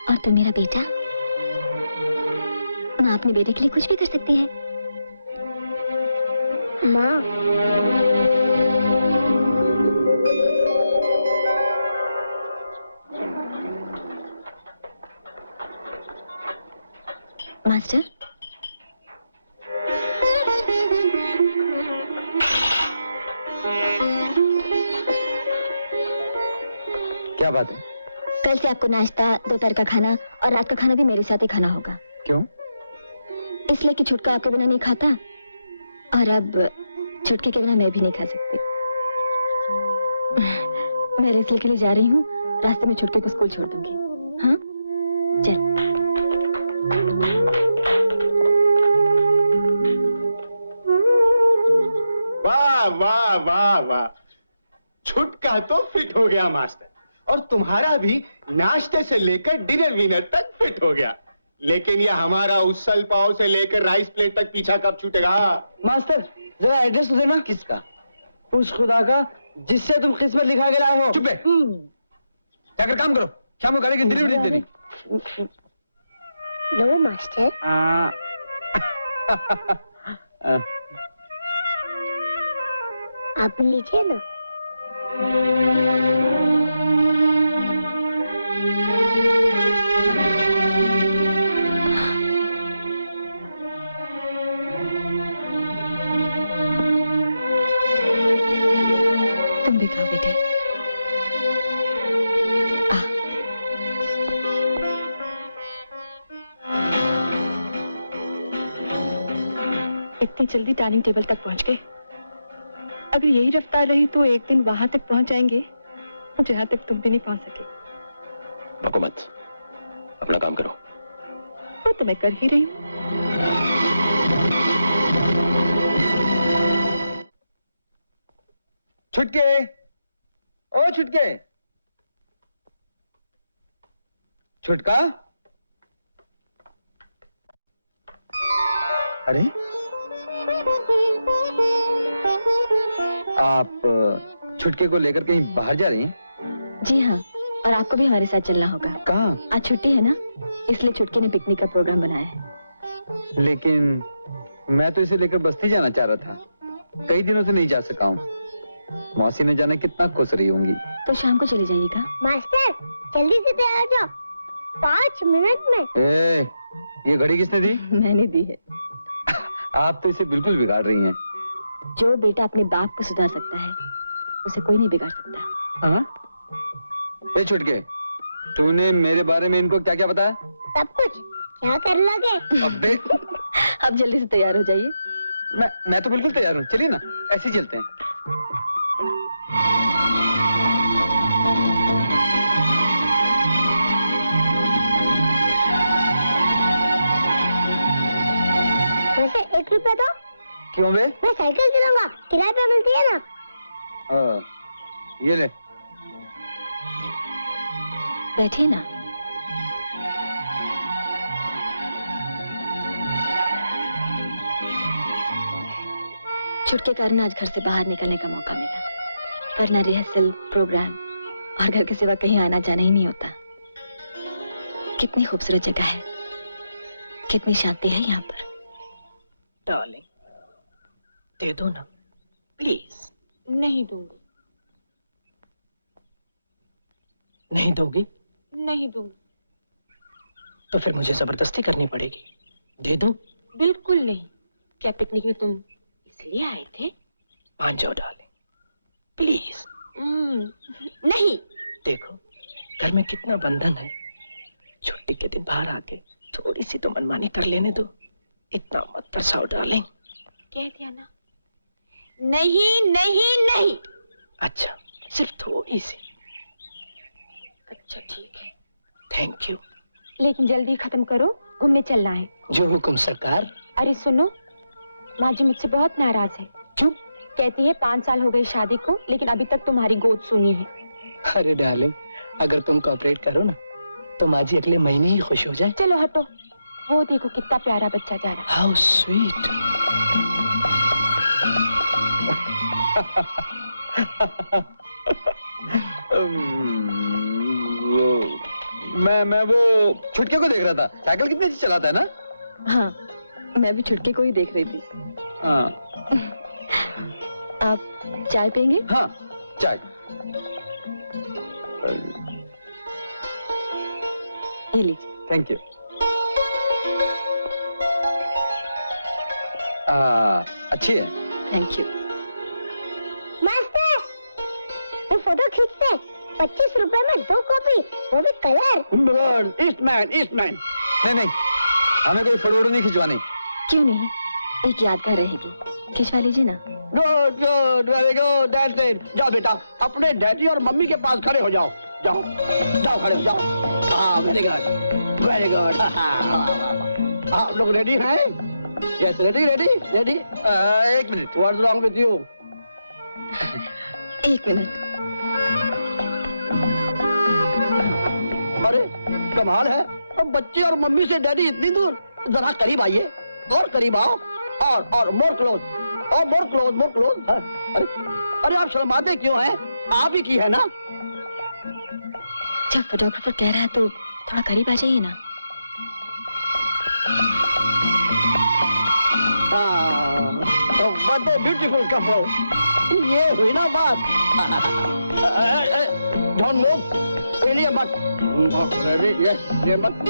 और तू मेरा बेटा। माँ अपने बेटे के लिए कुछ भी कर सकती है। माँ, मास्टर, क्या बात है? कल से आपको नाश्ता, दोपहर का खाना और रात का खाना भी मेरे साथ ही खाना होगा। क्यों? इसलिए कि छुटका आपके बिना नहीं खाता और अब छुटके के बिना मैं भी नहीं खा सकती। मैं रेसल के लिए जा रही हूँ, रास्ते में छुटके को स्कूल छोड़ दूंगी। हाँ चल। वाह वाह वाह वाह, छुटका तो फिट हो गया मास्टर, और तुम्हारा भी नाश्ते से लेकर डिनर विनर तक फिट हो गया। लेकिन यह हमारा उसल पाव से लेकर राइस प्लेट तक पीछा कब छूटेगा? मास्टर जरा एड्रेस तो देना। किसका? उस खुदा का जिससे तुम किस्मत लिखा के लाए हो। चुप है। जाकर काम करो, शाम को गाड़ी की डिलीवरी देनी। लो मास्टर। आप लीजिए ना। तुम भी खाओ बेटे। इतनी जल्दी डाइनिंग टेबल तक पहुंच गए। अगर यही रफ्तार रही तो एक दिन वहां तक पहुंच जाएंगे जहां तक तुम भी नहीं पहुंच सके। बको मत, अपना काम करो। वो तो मैं कर ही रही हूँ। छुटके, ओ छुटके, छुटका। अरे आप छुटके को लेकर कहीं बाहर जा रही हैं? जी हाँ, और आपको भी हमारे साथ चलना होगा। कहाँ? आज छुट्टी है ना, इसलिए छुटके ने पिकनिक का प्रोग्राम बनाया है। लेकिन मैं तो इसे लेकर बस्ती जाना चाह रहा था, कई दिनों से नहीं जा सका हूँ। मौसी ने जाने कितना खुश रही होंगी। तो शाम को चले जाइएगा। मास्टर जल्दी से तैयार हो जाओ, 5 मिनट में। ये घड़ी किसने दी? मैंने दी है। आप तो इसे बिल्कुल बिगाड़ रही हैं। जो बेटा अपने बाप को सुधार सकता है उसे कोई नहीं बिगाड़ सकता। हाँ? ए छुटके, तूने मेरे बारे में इनको क्या क्या बताया? सब कुछ। क्या कर लगे? अबे अब जल्दी से तैयार हो जाइए। मैं तो बिल्कुल तैयार हूँ, चलिए ना, ऐसे ही चलते हैं। वैसे 1 रुपया दो। क्यों बे? मैं साइकिल चलाऊंगा, किराए पे मिलती है ना। ये ले। बैठिए ना। छुटके कारण आज घर से बाहर निकलने का मौका मिला, वरना रिहर्सल, प्रोग्राम और घर के सिवा कहीं आना जाना ही नहीं होता। कितनी खूबसूरत जगह है, कितनी शांति है यहाँ पर। डार्लिंग, दे दो ना प्लीज। नहीं दूंगी। नहीं दोगी? नहीं दूंगी। तो फिर मुझे जबरदस्ती करनी पड़ेगी। दे दो। बिल्कुल नहीं। क्या पिकनिक में तुम इसलिए आए थे? मान जाओ डार्लिंग, प्लीज। नहीं। देखो घर में कितना बंधन है, छुट्टी के दिन बाहर आके थोड़ी सी तो मनमानी कर लेने दो। इतना मत तरसाओ डार्लिंग। कह दिया ना। नहीं नहीं नहीं। अच्छा, सिर्फ थोड़ी सी। अच्छा ठीक है, थैंक यू। लेकिन जल्दी खत्म करो, घूमने चलना है। जो हुक्म सरकार। अरे सुनो, माँ जी मुझसे बहुत नाराज है। क्यों? कहती है 5 साल हो गए शादी को, लेकिन अभी तक तुम्हारी गोद सुनी है। अरे डार्लिंग, अगर तुम कोऑपरेट करो ना तो माँ जी अगले महीने ही खुश हो जाए। चलो हटो, वो देखो कितना प्यारा बच्चा जा रहा है। How sweet. मैं वो छुटके को देख रहा था, साइकिल कितनी अच्छी चलाता है ना। हाँ, मैं भी छुटके को ही देख रही थी। हाँ। आप चाय पियेंगे? हाँ, चाय। ये लीजिए। Thank you. अच्छी है। Thank you. मास्टर, ये फोटो खींचते 25 रुपए में 2 कॉपी, वो भी कलर। Eastman, Eastman. नहीं, हमें कोई फोटो नहीं खिंचवानी। क्यों नहीं, एक यादगार रहेगी, खिंचवा लीजिए ना। Good good, very good, that's it. जाओ बेटा, अपने डैडी और मम्मी के पास खड़े हो जाओ। जाओ जाओ, खड़े हो जाओ। हाँ, वेरी गुड, वेरी गुड। आप लोग रेडी हैं? Yes, ready ready ready. एक minute. What's wrong with you? एक मिनट। अरे कमाल है, अब बच्चे और मम्मी से डैडी इतनी दूर। जरा करीब आइए, और करीब आओ, और मोर क्लोज, और मोर क्लोज, मोर क्लोज। अरे आप शर्माते क्यों हैं? आप ही की है ना। जब फोटोग्राफर कह रहा है तो थोड़ा करीब आ जाइए ना। What a beautiful couple. ये हुई ना बात। डोंट मूव, एलिए मत। रेडी, यस, ये मत।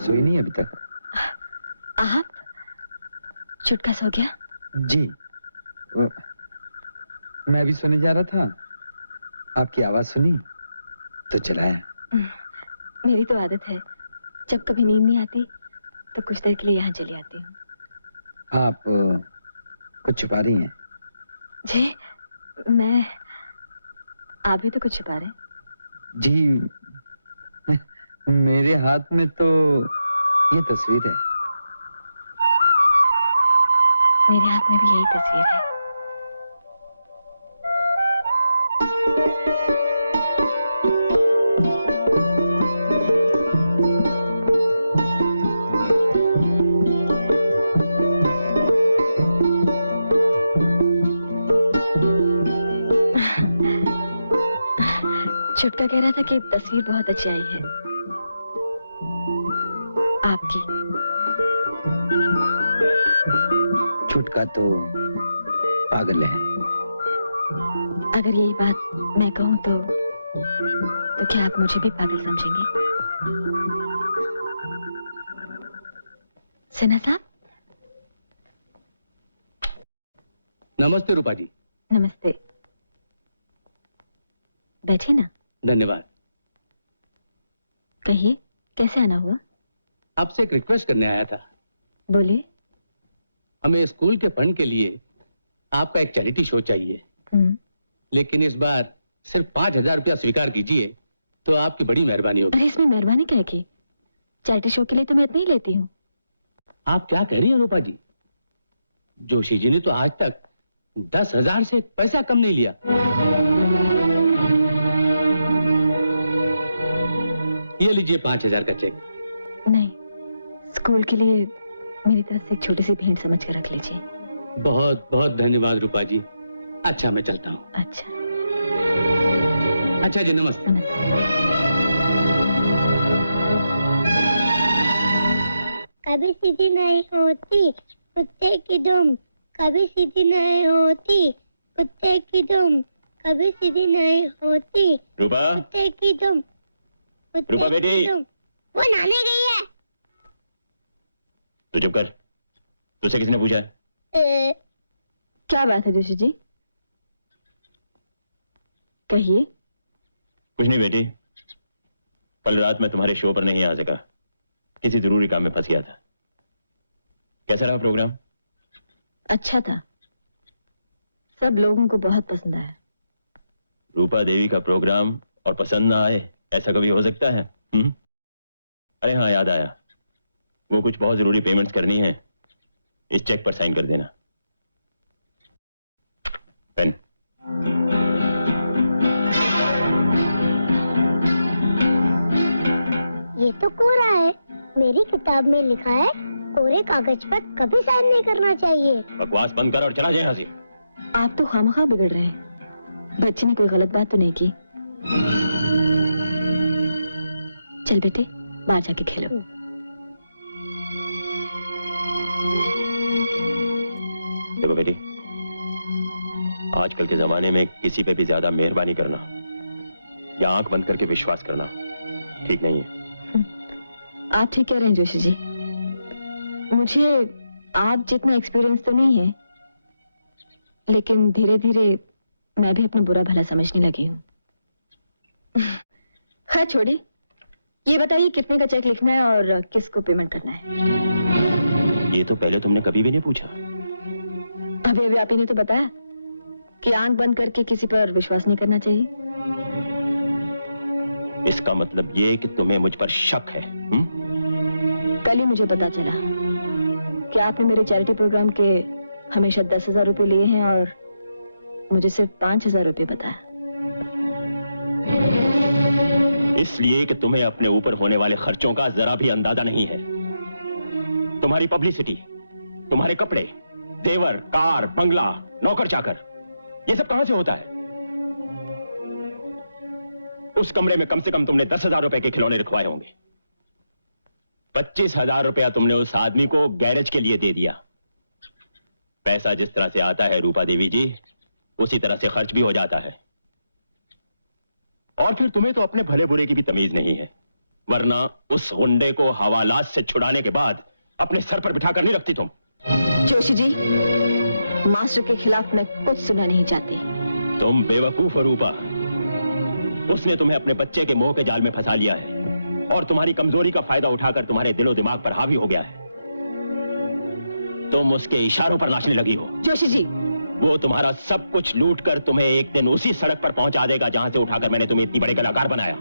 सोई नहीं अभी तक? आप? छुटका सो गया? जी, मैं भी सोने जा रहा था, आपकी आवाज सुनी तो चलाया। मेरी तो आदत है, जब कभी नींद नहीं आती तो कुछ देर के लिए यहाँ चली आती हूँ। आप कुछ छुपा रही हैं? जी, आप भी तो कुछ छुपा रहे। जी, मेरे हाथ में तो ये तस्वीर है। मेरे हाथ में भी यही तस्वीर है। छुटका कह रहा था कि तस्वीर बहुत अच्छी आई है आपकी। छुटका तो पागल है। अगर यही बात मैं कहूं तो क्या आप मुझे भी पागल समझेंगे? सिन्हा साहब। नमस्ते रूपा जी। नमस्ते। बैठिए ना। धन्यवाद। कहिए, कैसे आना हुआ? आपसे एक रिक्वेस्ट करने आया था। बोलिए। हमें स्कूल के फंड के लिए आपका एक चैरिटी शो चाहिए, लेकिन इस बार सिर्फ 5,000 रुपया स्वीकार कीजिए तो आपकी बड़ी मेहरबानी होगी। अरे इसमें मेहरबानी क्या की? चैरिटी शो के लिए तो मैं इतना ही लेती हूँ। आप क्या कह रही हैं रूपा जी? जोशी जी ने तो आज तक 10,000 से एक पैसा कम नहीं लिया। ये लीजिए 5,000 का चेक। नहीं, स्कूल के लिए मेरी तरफ से एक छोटी सी भेंट समझ कर रख लीजिए। बहुत बहुत धन्यवाद रूपा जी। अच्छा, मैं चलता हूँ। अच्छा अच्छा जी, नमस्ते। कभी सीधी नहीं होती कुत्ते की दुम, कभी सीधी नहीं होती कुत्ते की दुम, कभी सीधी नहीं होती रूपा, कुत्ते की दुम, कुत्ते रूपा की बेटी। दुम। वो नहाने गई है। तो चुप कर। तुझसे किसने पूछा है? क्या बात है जोशी जी? कहिए। कुछ नहीं बेटी, कल रात मैं तुम्हारे शो पर नहीं आ सका, किसी जरूरी काम में फंस गया था। कैसा रहा प्रोग्राम? अच्छा था, सब लोगों को बहुत पसंद आया। रूपा देवी का प्रोग्राम और पसंद ना आए, ऐसा कभी हो सकता है? अरे हाँ, याद आया, वो कुछ बहुत जरूरी पेमेंट्स करनी है, इस चेक पर साइन कर देना। पेन। ये तो कोरा है। मेरी किताब में लिखा है कोरे कागज पर कभी साइन नहीं करना चाहिए। बकवास बंद कर और चला जाए यहाँ से। आप तो खामखा बिगड़ रहे हैं। बच्चे ने कोई गलत बात तो नहीं की। चल बेटे, बाहर जाके खेलो। देखो बेटी, आजकल के जमाने में किसी पे भी ज्यादा मेहरबानी करना या आंख बंद करके विश्वास करना ठीक नहीं है। आप ठीक कह रहे हैं जोशी जी। मुझे आप जितना एक्सपीरियंस तो नहीं है, लेकिन धीरे धीरे मैं भी अपना बुरा भला समझने लगी हूँ। खैर छोड़िए, ये बताइए कितने का चेक लिखना है और किसको पेमेंट करना है? ये तो पहले तुमने कभी भी नहीं पूछा। अभी अभी आप ही ने तो बताया कि आंख बंद करके किसी पर विश्वास नहीं करना चाहिए। इसका मतलब ये कि तुम्हें मुझ पर शक है? कल ही मुझे पता चला कि आपने मेरे चैरिटी प्रोग्राम के हमेशा 10,000 रुपए लिए हैं और मुझे सिर्फ 5,000 रुपए बताया। इसलिए कि तुम्हें अपने ऊपर होने वाले खर्चों का जरा भी अंदाजा नहीं है। तुम्हारी पब्लिसिटी, तुम्हारे कपड़े, जेवर, कार, बंगला, नौकर चाकर, ये सब कहां से होता है? उस कमरे में कम से कम तुमने 10,000 रुपए के खिलौने रखवाए होंगे। 25,000 रुपया तुमने उस आदमी को गैरेज के लिए दे दिया। पैसा जिस तरह से आता है रूपा देवी जी, उसी तरह से खर्च भी हो जाता है। और फिर तुम्हें तो अपने भले बुरे की भी तमीज नहीं है, वरना उस गुंडे को हवालात से छुड़ाने के बाद अपने सर पर बिठा कर नहीं रखती तुम। जोशी जी, मास्टर के खिलाफ मैं कुछ सुनना नहीं चाहती। तुम बेवकूफ हो रूपा। उसने तुम्हें अपने बच्चे के मोह के जाल में फंसा लिया है और तुम्हारी कमजोरी का फायदा उठाकर तुम्हारे दिलो दिमाग पर हावी हो गया है। तुम उसके इशारों पर नाचने लगी हो। जोशी जी, वो तुम्हारा सब कुछ लूट कर तुम्हें एक दिन उसी सड़क पर पहुंचा देगा जहां से उठाकर मैंने तुम्हें इतनी बड़े कलाकार बनाया।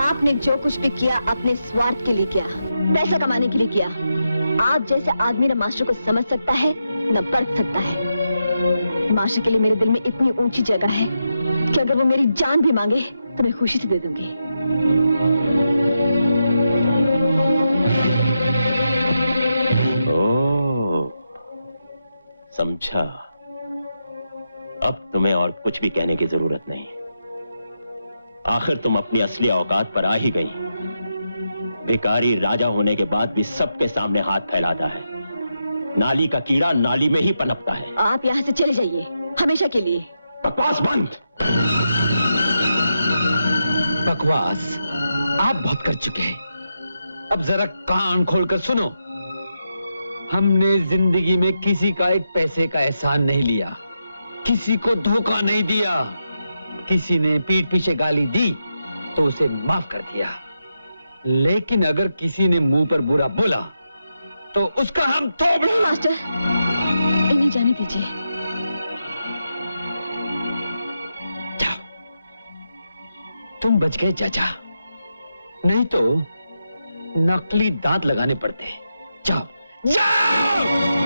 आपने जो कुछ भी किया अपने स्वार्थ के लिए किया, पैसा कमाने के लिए किया। आप जैसे आदमी न मास्टर को समझ सकता है न परख सकता है। मास्टर के लिए मेरे दिल में इतनी ऊंची जगह है कि अगर वो मेरी जान भी मांगे तो मैं खुशी से दे दूंगी। ओह, समझा। अब तुम्हें और कुछ भी कहने की जरूरत नहीं। आखिर तुम अपनी असली औकात पर आ ही गई। भिखारी राजा होने के बाद भी सबके सामने हाथ फैलाता है। नाली का कीड़ा नाली में ही पनपता है। आप यहाँ से चले जाइए, हमेशा के लिए। बकवास बंद। बकवास आप बहुत कर चुके हैं, अब जरा कान खोलकर सुनो। हमने जिंदगी में किसी का एक पैसे का एहसान नहीं लिया, किसी को धोखा नहीं दिया, किसी ने पीठ पीछे गाली दी तो उसे माफ कर दिया, लेकिन अगर किसी ने मुंह पर बुरा बोला तो उसका हम थोपड़ा। मास्टर, इन्हें जाने दीजिए। जाओ, तुम बच गए चाचा, नहीं तो नकली दांत लगाने पड़ते। जाओ जाओ।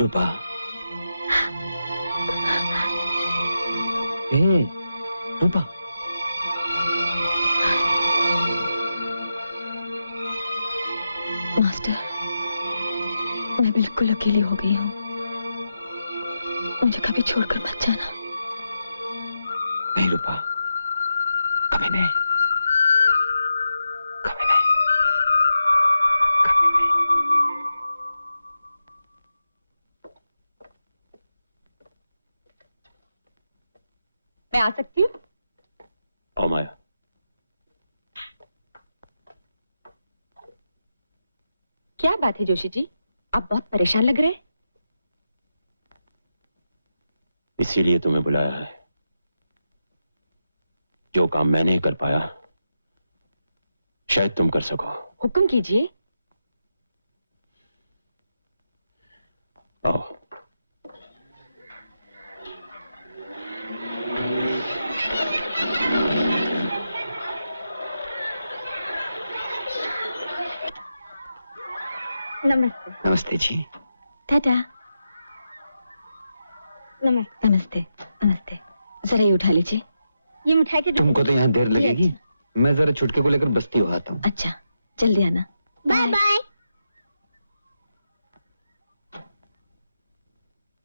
रूपा, रूपा, मास्टर, मैं बिल्कुल अकेली हो गई हूँ। मुझे कभी छोड़कर मत जाना। नहीं रूपा, कभी नहीं, कभी नहीं, कभी नहीं। मैं आ सकती हूँ? आओ माया। क्या बात है जोशी जी, आप बहुत परेशान लग रहे हैं। इसीलिए तुम्हें बुलाया है। जो काम मैं नहीं कर पाया शायद तुम कर सको। हुक्म कीजिए। आओ। नमस्ते। नमस्ते जी। टाटा। नमस्ते। नमस्ते नमस्ते। जरा ये उठा लीजिए। ये मिठाई के तुमको तो यहाँ देर लगेगी, मैं जरा छुटके को लेकर बस्ती हो आता हूँ। अच्छा, जल्दी आना। Bye bye.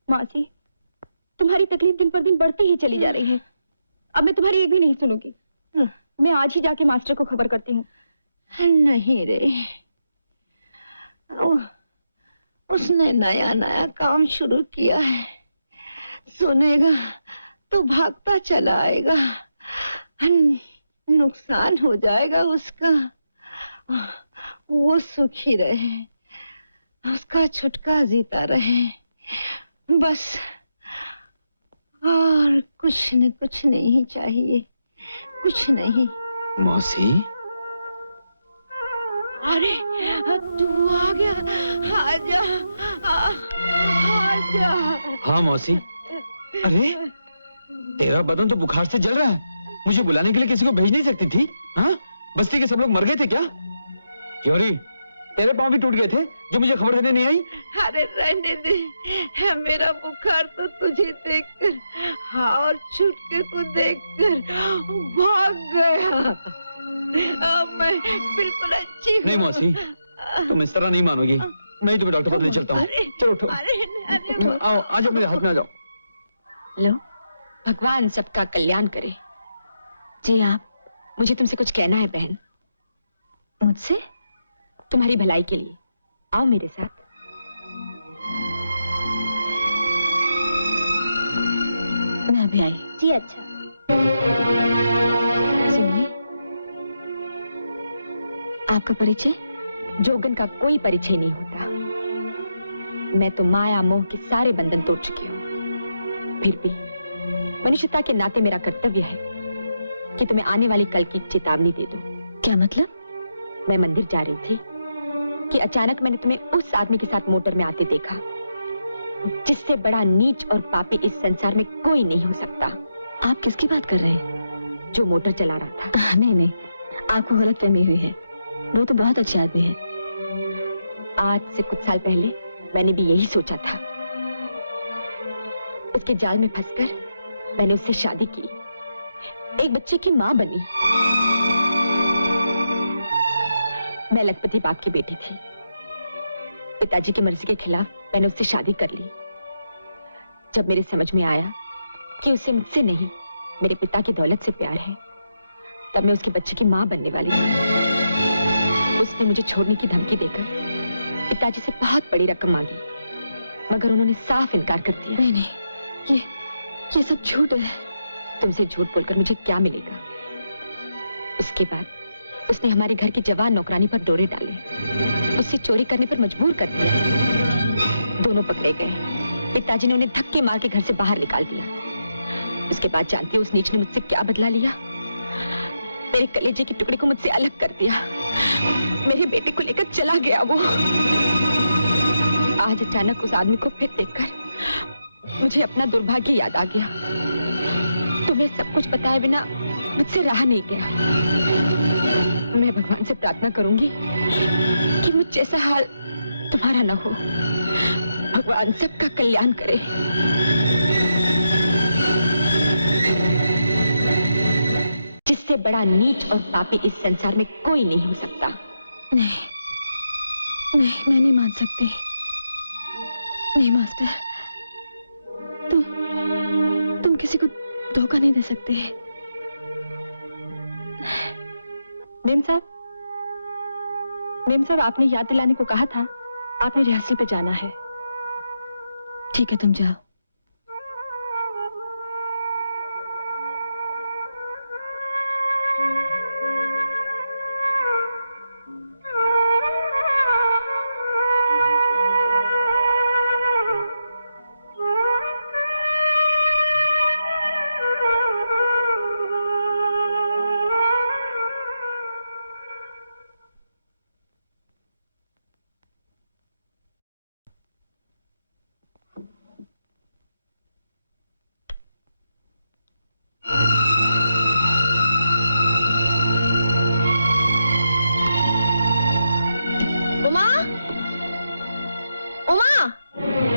मासी, तुम्हारी तकलीफ दिन पर दिन बढ़ती ही चली जा रही है। अब मैं तुम्हारी एक भी नहीं सुनूंगी। मैं आज ही जाके मास्टर को खबर करती हूँ। नहीं रे, उसने नया नया काम शुरू किया है, सुनेगा तो भागता चला आएगा, नुकसान हो जाएगा उसका। वो सुखी रहे, उसका छुटका जीता रहे, बस और कुछ नहीं चाहिए, कुछ नहीं। मौसी, अरे तू आ गया, आजा, आजा। हाँ मौसी। अरे तेरा बदन तो बुखार से जल रहा है, मुझे बुलाने के लिए किसी को भेज नहीं सकती थी? हाँ, बस्ती के सब लोग मर गए थे क्या? क्यों तेरे पांव भी टूट गए थे जो मुझे खबर देने नहीं आई? अरे रहने दे, मेरा बुखार तो तुझे देखकर, हाँ, और छुटके को देखकर भाग गया। अब मैं बिल्कुल अच्छी हूँ। नहीं मौसी, तुम इस तरह नहीं मानोगी। मैं तुम्हें डॉक्टर पास ले चलता हूँ। चलो उठो। आओ, आ जाओ, मेरे हाथ में आ जाओ। लो, भगवान सबका कल्याण करे। जी आप, मुझे तुमसे कुछ कहना है बहन। मुझसे? तुम्हारी भलाई के लिए। आओ मेरे साथ। मैं अभी आई। जी अच्छा। सुनिए, आपका परिचय? जोगन का कोई परिचय नहीं होता। मैं तो माया मोह के सारे बंधन तोड़ चुकी हूँ। फिर भी मनुष्यता के नाते मेरा कर्तव्य है कि तुम्हें आने वाली कल की चेतावनी दे दूं। क्या मतलब? मैं मंदिर जा रही थी कि अचानक मैंने तुम्हें उस आदमी के साथ मोटर में आते देखा, जिससे बड़ा नीच और पापी इस संसार में कोई नहीं हो सकता। आप किसकी बात कर रहे हैं? जो मोटर चला रहा था। नहीं, आपको गलतफहमी हुई है। वो तो बहुत अच्छे आदमी है। आज से कुछ साल पहले मैंने भी यही सोचा था। उसके जाल में फंसकर मैंने उससे शादी की, एक बच्चे की मां बनी। मैं लखपति बाप की बेटी थी। पिताजी की मर्जी के खिलाफ मैंने उससे शादी कर ली। जब मेरे समझ में आया कि उसे मुझसे नहीं मेरे पिता की दौलत से प्यार है, तब मैं उसके बच्चे की मां बनने वाली थी। उसने मुझे छोड़ने की धमकी देकर पिताजी से बहुत बड़ी रकम मांगी, मगर उन्होंने साफ इनकार कर दिया। नहीं नहीं, ये सब झूठ है। तुमसे झूठ बोलकर मुझे क्या मिलेगा? उसके बाद उसने हमारे घर की जवान नौकरानी पर डोरे डाले, उससे चोरी करने पर मजबूर कर दिया। दोनों पकड़े गए। पिताजी ने उन्हें धक्के मार के घर से बाहर निकाल दिया। उसके बाद जानती हो उस नीच ने मुझसे क्या बदला लिया? मेरे कलेजे के टुकड़े को मुझसे अलग कर दिया। मेरे बेटे को लेकर चला गया वो। आज अचानक उस आदमी को फिर देखकर मुझे अपना दुर्भाग्य याद आ गया। तुम्हें सब कुछ बताए बिना मुझसे रहा नहीं गया। मैं भगवान से प्रार्थना करूंगी कि मुझ जैसा हाल तुम्हारा न हो। भगवान सबका कल्याण करे। जिससे बड़ा नीच और पापी इस संसार में कोई नहीं हो सकता। नहीं नहीं, मैं नहीं मान सकती। नहीं मास्टर, तुम किसी को धोखा नहीं दे सकते। मेम साहब आपने याद दिलाने को कहा था। आपने रिहर्सल पे जाना है। ठीक है, तुम जाओ।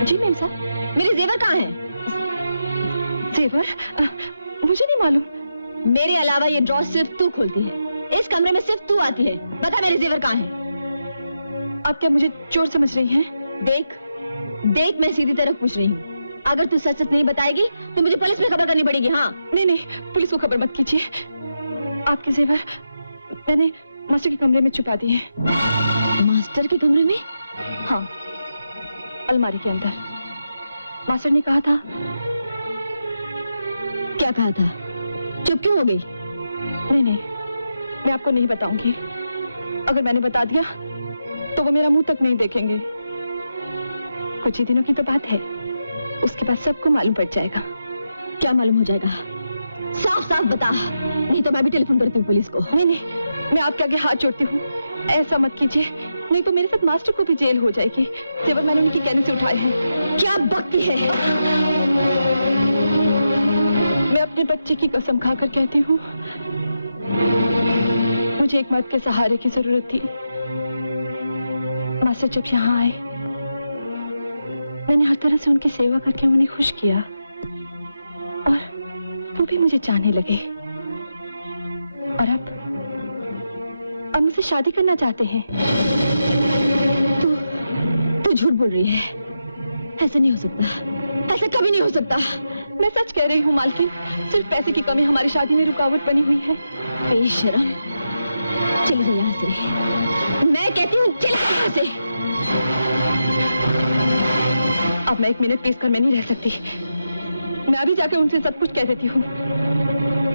जी मेम साहब, मेरे जेवर कहाँ हैं? जेवर? मुझे नहीं मालूम। मेरे अलावा ये ड्रॉ सिर्फ तू खोलती है। इस कमरे में सिर्फ तू आती है। बता मेरे जेवर कहाँ हैं? आप क्या मुझे चोर समझ रही हैं? देख मैं सीधी तरफ पूछ रही हूँ। अगर तू सच नहीं बताएगी तो मुझे पुलिस में खबर करनी पड़ेगी। हाँ नहीं, पुलिस को खबर मत कीजिए। आपके जेवर मैंने मास्टर के कमरे में छुपा दिए। मास्टर के कमरे में? हाँ, अलमारी के अंदर। मास्टर ने कहा था। क्या कहा था? चुप क्यों हो गई? नहीं, मैं आपको नहीं बताऊंगी। अगर मैंने बता दिया तो वो मेरा मुंह तक नहीं देखेंगे। कुछ ही दिनों की तो बात है, उसके बाद सबको मालूम पड़ जाएगा। क्या मालूम हो जाएगा? साफ साफ बता, नहीं तो मैं भी टेलीफोन करती हूँ पुलिस को। नहीं, मैं आपके आगे हाथ जोड़ती हूँ, ऐसा मत कीजिए, नहीं तो मेरे साथ मास्टर को भी जेल हो जाएगी। जेवर मैंने उनकी कहने से उठाए हैं। क्या बकती है? मैं अपने बच्चे की कसम खाकर कहती हूँ, मुझे एक मर्द के सहारे की जरूरत थी। मास्टर जब यहाँ आए, मैंने हर तरह से उनकी सेवा करके उन्हें खुश किया और वो भी मुझे चाहने लगे। और अब मुझसे शादी करना चाहते हैं। तू झूठ बोल रही है। ऐसा नहीं हो सकता, ऐसा कभी नहीं हो सकता। मैं सच कह रही हूँ मालकिन, सिर्फ पैसे की कमी हमारी शादी में रुकावट बनी हुई है। बेशरम, चली गई यहाँ से। मैं कहती हूँ चली गई यहाँ से। अब मैं एक मिनट पीस कर मैं नहीं रह सकती। मैं अभी जाकर उनसे सब कुछ कह देती हूँ।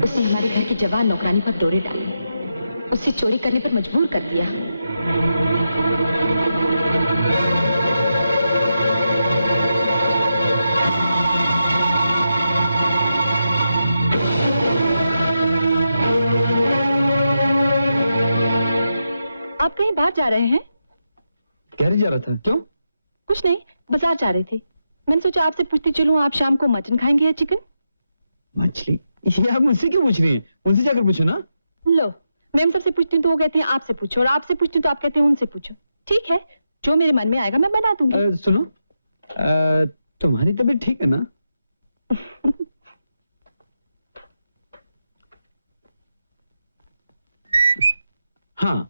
उसने हमारे घर की जवान नौकरानी पर डोरे डाले, उससे चोरी करने पर मजबूर कर दिया। आप कहीं बाहर जा रहे हैं? गैरेज जा रहा था। क्यों? कुछ नहीं, बाजार जा रहे थे। मैंने सोचा आपसे पूछती चलूं, आप शाम को मटन खाएंगे या चिकन? मछली? ये आप मुझसे क्यों पूछ रही हैं? उनसे जाकर पूछो ना। लो, मैम सबसे पूछती हूँ तो वो कहते हैं आपसे पूछो, और आपसे पूछती हूँ तो आप कहते हैं उनसे पूछो। ठीक है, जो मेरे मन में आएगा मैं बना दूंगी। सुनो, तुम्हारी तबीयत ठीक है ना? हाँ,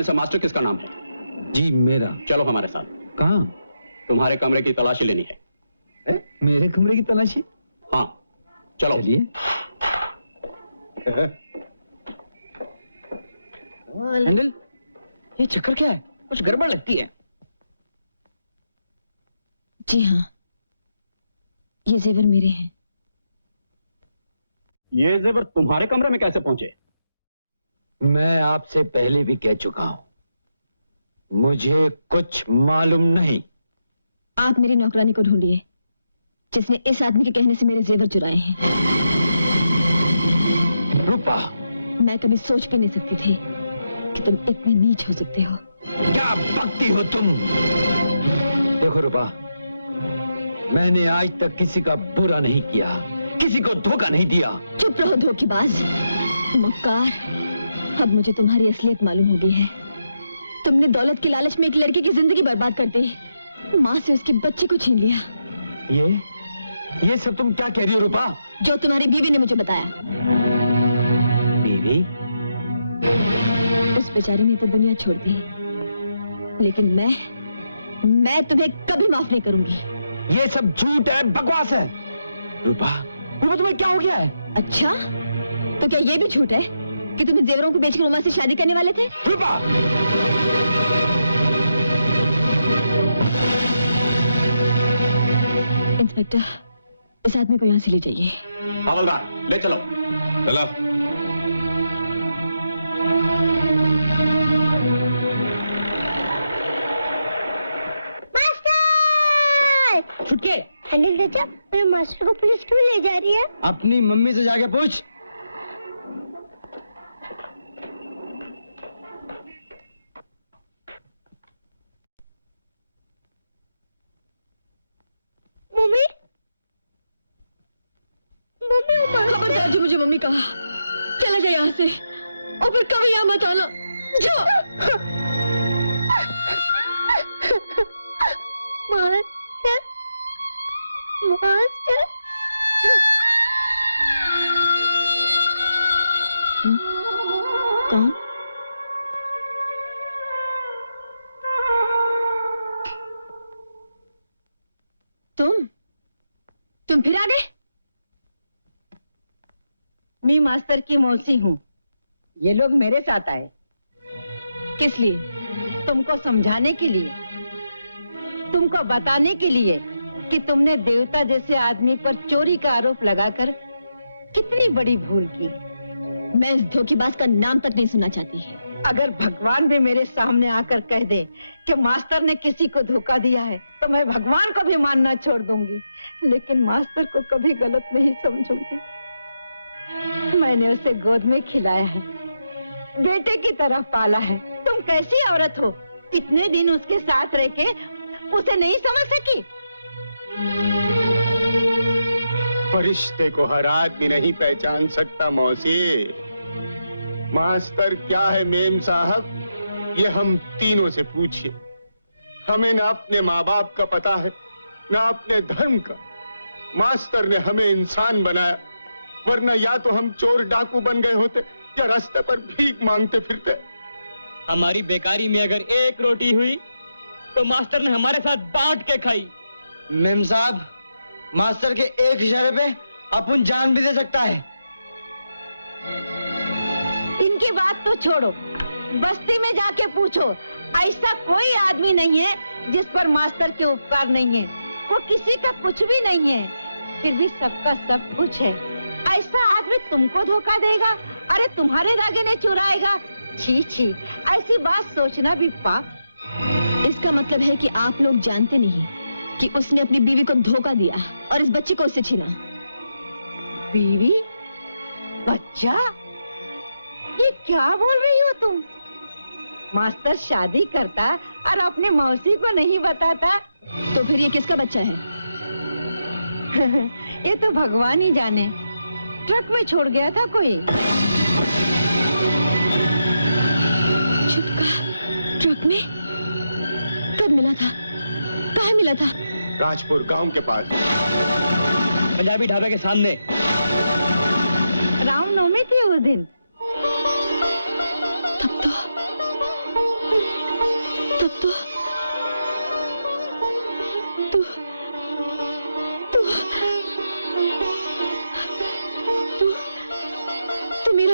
में से मास्टर किसका नाम है? जी मेरा। चलो हमारे साथ। कहाँ? तुम्हारे कमरे की तलाशी लेनी है। मेरे कमरे की तलाशी? हाँ चलो। चलिए। हैंडल, ये चक्कर क्या है? कुछ गड़बड़ लगती है। जी हाँ, ये जेवर मेरे हैं। ये जेवर तुम्हारे कमरे में कैसे पहुंचे? मैं आपसे पहले भी कह चुका हूं, मुझे कुछ मालूम नहीं। आप मेरी नौकरानी को ढूंढिए जिसने इस आदमी के कहने से मेरे जेवर चुराए हैं। रूपा, मैं कभी सोच भी नहीं सकती थी कि तुम इतने नीच हो सकते हो। क्या बकती हो तुम? देखो रूपा, मैंने आज तक किसी का बुरा नहीं किया, किसी को धोखा नहीं दिया। चुप रहो धोखेबाज, मक्कार। अब मुझे तुम्हारी असलियत मालूम हो गई है। तुमने दौलत के लालच में एक लड़के की जिंदगी बर्बाद कर दी, माँ से उसके बच्चे को छीन लिया। ये सब तुम क्या कह रही हो रूपा? जो तुम्हारी बीवी ने मुझे बताया। बीवी? उस बेचारी ने तो दुनिया छोड़ दी, लेकिन मैं तुम्हें कभी माफ नहीं करूंगी। ये सब झूठ है, बकवास है। रूपा, तुम्हें क्या हो गया है? अच्छा, तो क्या ये भी झूठ है कि तुम्हें जेवरों को बेचकर उमा से शादी करने वाले थे? रूपा! इंस्पेक्टर, इस आदमी को यहाँ से ले जाइए। हवलदार, ले चलो। चलो। मास्टर! छुटके। हैंडल चाचा, मेरे मास्टर को पुलिस क्यों ले जा रही है? अपनी मम्मी से जाके पूछ। मम्मी? खबरदार जो मुझे मम्मी कहा, चला जाए यहाँ से और फिर कभी यहाँ मत आना। जाओ। Master, master. कौन? तुम फिर आ गए? मैं मास्टर की मौसी हूँ। ये लोग मेरे साथ आए। किस लिए? तुमको समझाने के लिए, तुमको बताने के लिए कि तुमने देवता जैसे आदमी पर चोरी का आरोप लगाकर कितनी बड़ी भूल की। मैं इस धोखेबाज का नाम तक नहीं सुनना चाहती। अगर भगवान भी मेरे सामने आकर कह दे कि मास्टर ने किसी को धोखा दिया है, तो मैं भगवान को भी मानना छोड़ दूंगी, लेकिन मास्टर को कभी गलत नहीं समझूंगी। मैंने उसे गोद में खिलाया है, बेटे की तरह पाला है। तुम कैसी औरत हो, इतने दिन उसके साथ रह के उसे नहीं समझ सकी? फरिश्ते को हर आदमी नहीं पहचान सकता मौसी। मास्टर क्या है मेम साहब, ये हम तीनों से पूछिए। हमें ना अपने माँ बाप का पता है, ना अपने धर्म का। मास्टर ने हमें इंसान बनाया, वरना या तो हम चोर डाकू बन गए होते या रास्ते पर भीख मांगते फिरते। हमारी बेकारी में अगर एक रोटी हुई तो मास्टर ने हमारे साथ बांट के खाई। मेम साहब, मास्टर के एक इशारे पे अपन जान भी दे सकता है। इनकी बात तो छोड़ो, बस्ती में जाके पूछो। ऐसा कोई आदमी नहीं है जिस पर मास्टर के उपकार नहीं है। वो किसी का कुछ भी नहीं है, फिर भी सबका सब कुछ है। ऐसा आदमी तुमको धोखा देगा? अरे तुम्हारे दागिने चुराएगा? छी छी, ऐसी बात सोचना भी पाप। इसका मतलब है कि आप लोग जानते नहीं कि उसने अपनी बीवी को धोखा दिया और इस बच्चे को उससे छीना। बीवी? बच्चा? ये क्या बोल रही हो तुम? मास्टर शादी करता और अपने मौसी को नहीं बताता? तो फिर ये किसका बच्चा है? ये तो भगवान ही जाने। ट्रक में छोड़ गया था कोई। छुटका ट्रक में? कब मिला था? कहाँ मिला था? राजपुर गांव के पास, पंजाबी ढाबे के सामने। रामनवमी थी उस दिन।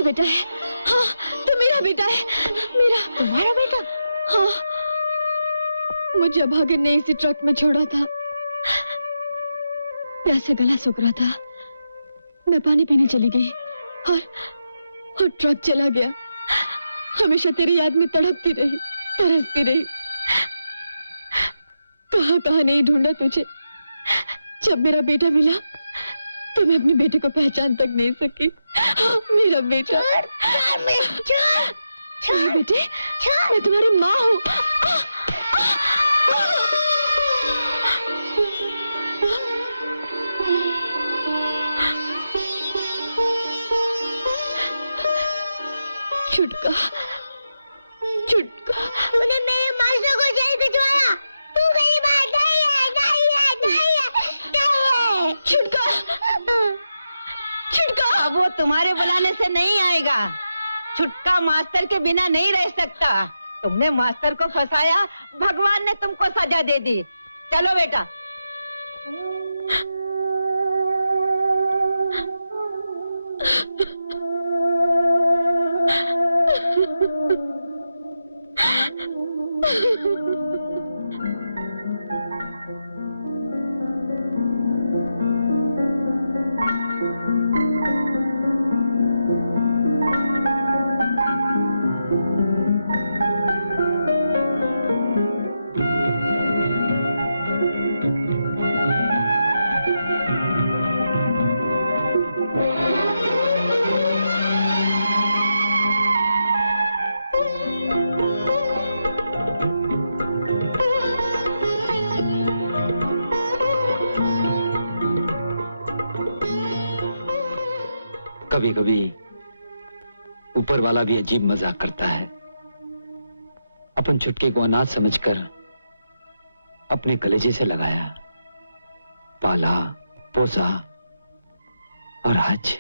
बेटा है। हाँ, तो मेरा बेटा है। मेरा तुम्हारा बेटा? हाँ, मुझे अभागे ने इसी ट्रक में छोड़ा था। प्यासे गला सूख रहा था, मैं पानी पीने चली गई और ट्रक चला गया। हमेशा तेरी याद में तड़पती रही, तरसती रही। कहाँ कहाँ नहीं ढूंढा तुझे। जब मेरा बेटा मिला तो मैं अपने बेटे को पहचान तक नहीं सकी। मेरा बेटा। बेटे, मैं तुम्हारी माँ हूँ। छुटका, छुटका। तूने मेरे मास्टर को जेल भिजवाया। तू मेरी बात नहीं है, नहीं है, नहीं है, नहीं है। छुटका, छुटका। अब वो तुम्हारे बुलाने से नहीं आएगा। छुटका मास्टर के बिना नहीं रह सकता। तुमने मास्टर को फंसाया, भगवान ने तुमको सजा दे दी। चलो बेटा। कभी कभी ऊपर वाला भी अजीब मजाक करता है। अपन छुटके को अनाथ समझकर अपने कलेजे से लगाया, पाला, पोसा और आज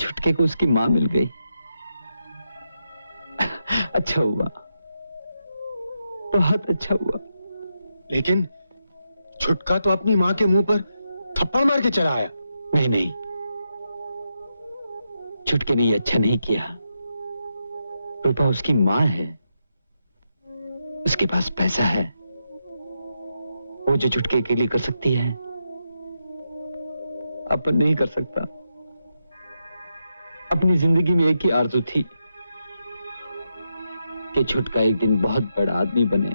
छुटके को उसकी मां मिल गई। अच्छा हुआ, बहुत अच्छा हुआ। लेकिन छुटका तो अपनी मां के मुंह पर थप्पड़ मार के चला आया। नहीं नहीं, छुटके ने ये अच्छा नहीं किया। रूपा उसकी मां है, उसके पास पैसा है। वो जो छुटके के लिए कर सकती है, अपन नहीं कर सकता। अपनी जिंदगी में एक ही आरज़ू थी कि छुटका एक दिन बहुत बड़ा आदमी बने।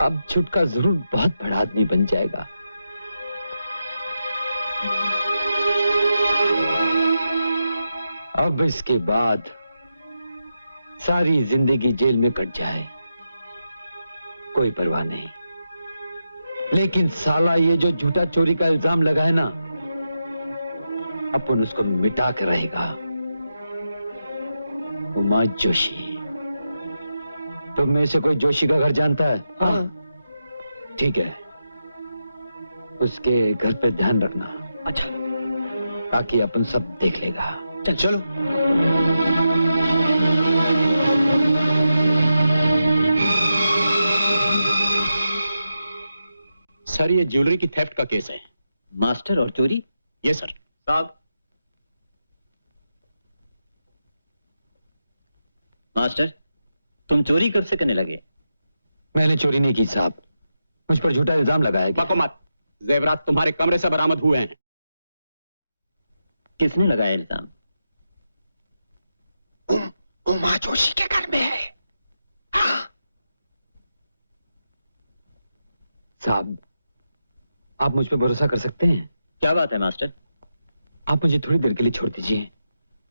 अब छुटका जरूर बहुत बड़ा आदमी बन जाएगा। अब इसके बाद सारी जिंदगी जेल में कट जाए, कोई परवाह नहीं। लेकिन साला ये जो झूठा चोरी का इल्जाम लगा है ना, अपन उसको मिटा के रहेगा। उमा जोशी, तुम में से कोई जोशी का घर जानता है? हाँ। ठीक है, उसके घर पे ध्यान रखना। अच्छा। ताकि अपन सब देख लेगा। चलो। सर, ये ज्वेलरी की थेफ्ट का केस है। मास्टर और चोरी? ये सर। साहब। मास्टर, तुम चोरी कब से करने लगे? मैंने चोरी नहीं की साहब, मुझ पर झूठा इल्जाम लगाया गया। बको मत, जेवरात तुम्हारे कमरे से बरामद हुए हैं। किसने लगाया इल्जाम? उमा जोशी के घर में है। हाँ। साहब, आप मुझ पर भरोसा कर सकते हैं? क्या बात है मास्टर? आप मुझे थोड़ी देर के लिए छोड़ दीजिए,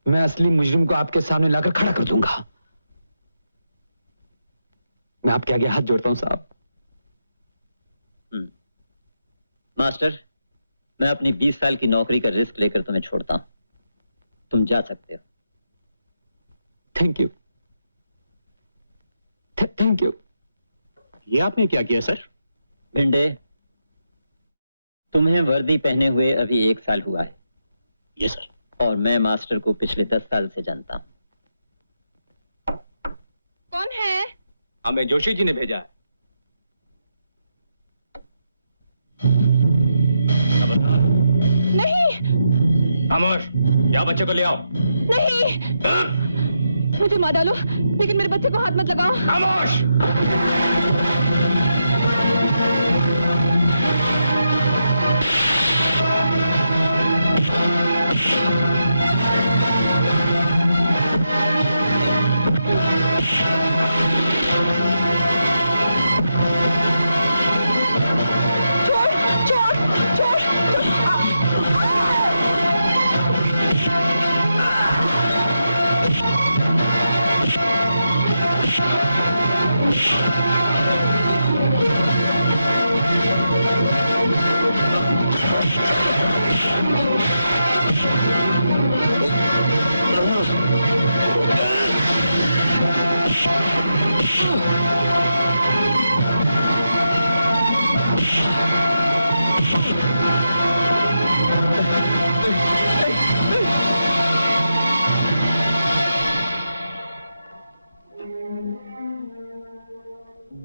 मैं असली मुजरिम को आपके सामने लाकर खड़ा कर दूंगा। मैं आपके आगे हाथ जोड़ता हूं साहब। मास्टर, मैं अपनी 20 साल की नौकरी का रिस्क लेकर तुम्हें छोड़ता हूं। तुम जा सकते हो। Thank you. Thank you. ये आपने क्या किया सर? भिंडे, तुम्हें वर्दी पहने हुए अभी 1 साल हुआ है। Yes sir. और मैं मास्टर को पिछले 10 साल से जानता हूं। कौन है? हमें जोशी जी ने भेजा है। खबरदार, खामोश, या बच्चे को ले आओ। नहीं, मुझे मार डालो, लेकिन मेरे बच्चे को हाथ मत लगाओ। खामोश।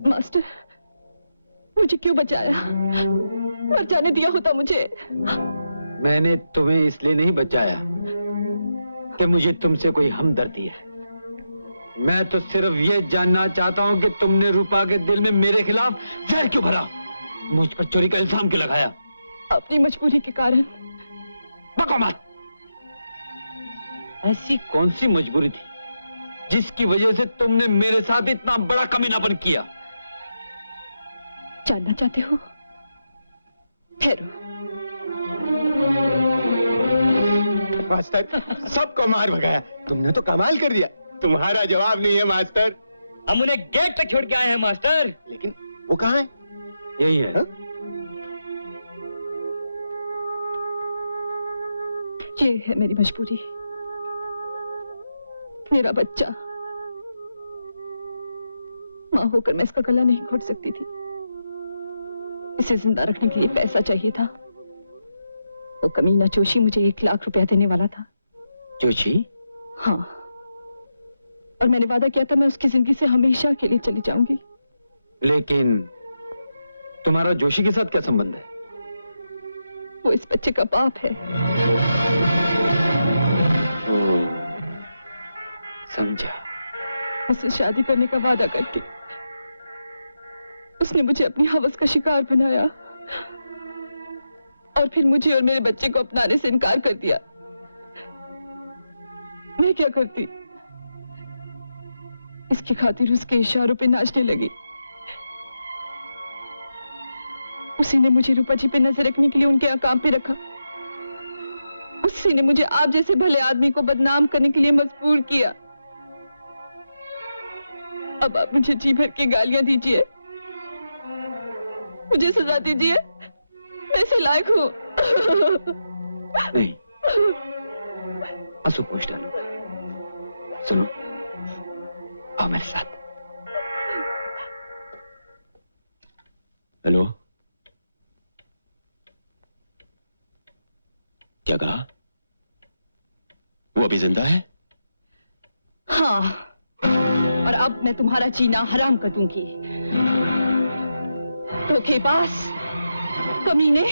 मास्टर, मुझे क्यों बचाया? मर जाने दिया होता मुझे। मैंने तुम्हें इसलिए नहीं बचाया कि मुझे तुमसे कोई हमदर्दी है। मैं तो सिर्फ ये जानना चाहता हूं कि तुमने रूपा के दिल में मेरे खिलाफ जहर क्यों भरा, मुझ पर चोरी का इल्जाम क्यों लगाया? अपनी मजबूरी के कारण। बको मत। ऐसी कौन सी मजबूरी थी जिसकी वजह से तुमने मेरे साथ इतना बड़ा कमीनापन किया? जानना चाहते हो? ठहरो। मास्टर, सबको मार भगाया। तुमने तो कमाल कर दिया। तुम्हारा जवाब नहीं है मास्टर। हम उन्हें गेट तक छोड़ के आए हैं मास्टर। लेकिन वो कहाँ है? यही है। हा? ये है मेरी मजबूरी। मेरा बच्चा। मां होकर मैं इसका गला नहीं घोट सकती थी। इसे जिंदा रखने के लिए पैसा चाहिए था। वो कमीना जोशी मुझे 1 लाख रुपया देने वाला था। जोशी? हाँ, और मैंने वादा किया था मैं उसकी जिंदगी से हमेशा के लिए चली जाऊंगी। लेकिन तुम्हारा जोशी के साथ क्या संबंध है? वो इस बच्चे का बाप है। समझा। मुझसे शादी करने का वादा करके उसने मुझे अपनी हवस का शिकार बनाया और फिर मुझे और मेरे बच्चे को अपनाने से इनकार कर दिया। मैं क्या करती? इसकी खातिर उसके इशारों पे नाचने लगी। उसी ने मुझे रूपा जी पे नजर रखने के लिए उनके यहाँ काम पे रखा। उसी ने मुझे आप जैसे भले आदमी को बदनाम करने के लिए मजबूर किया। अब आप मुझे जी भर के गालियां दीजिए, मुझे सजा दीजिए। मैं इसे लायक हूं। नहीं, आंसू पोंछ डालो। सुनो, आओ मेरे साथ। हेलो, क्या कहा? वो अभी जिंदा है? हाँ, और अब मैं तुम्हारा जीना हराम कर दूंगी। धोखेबाज, कमीने,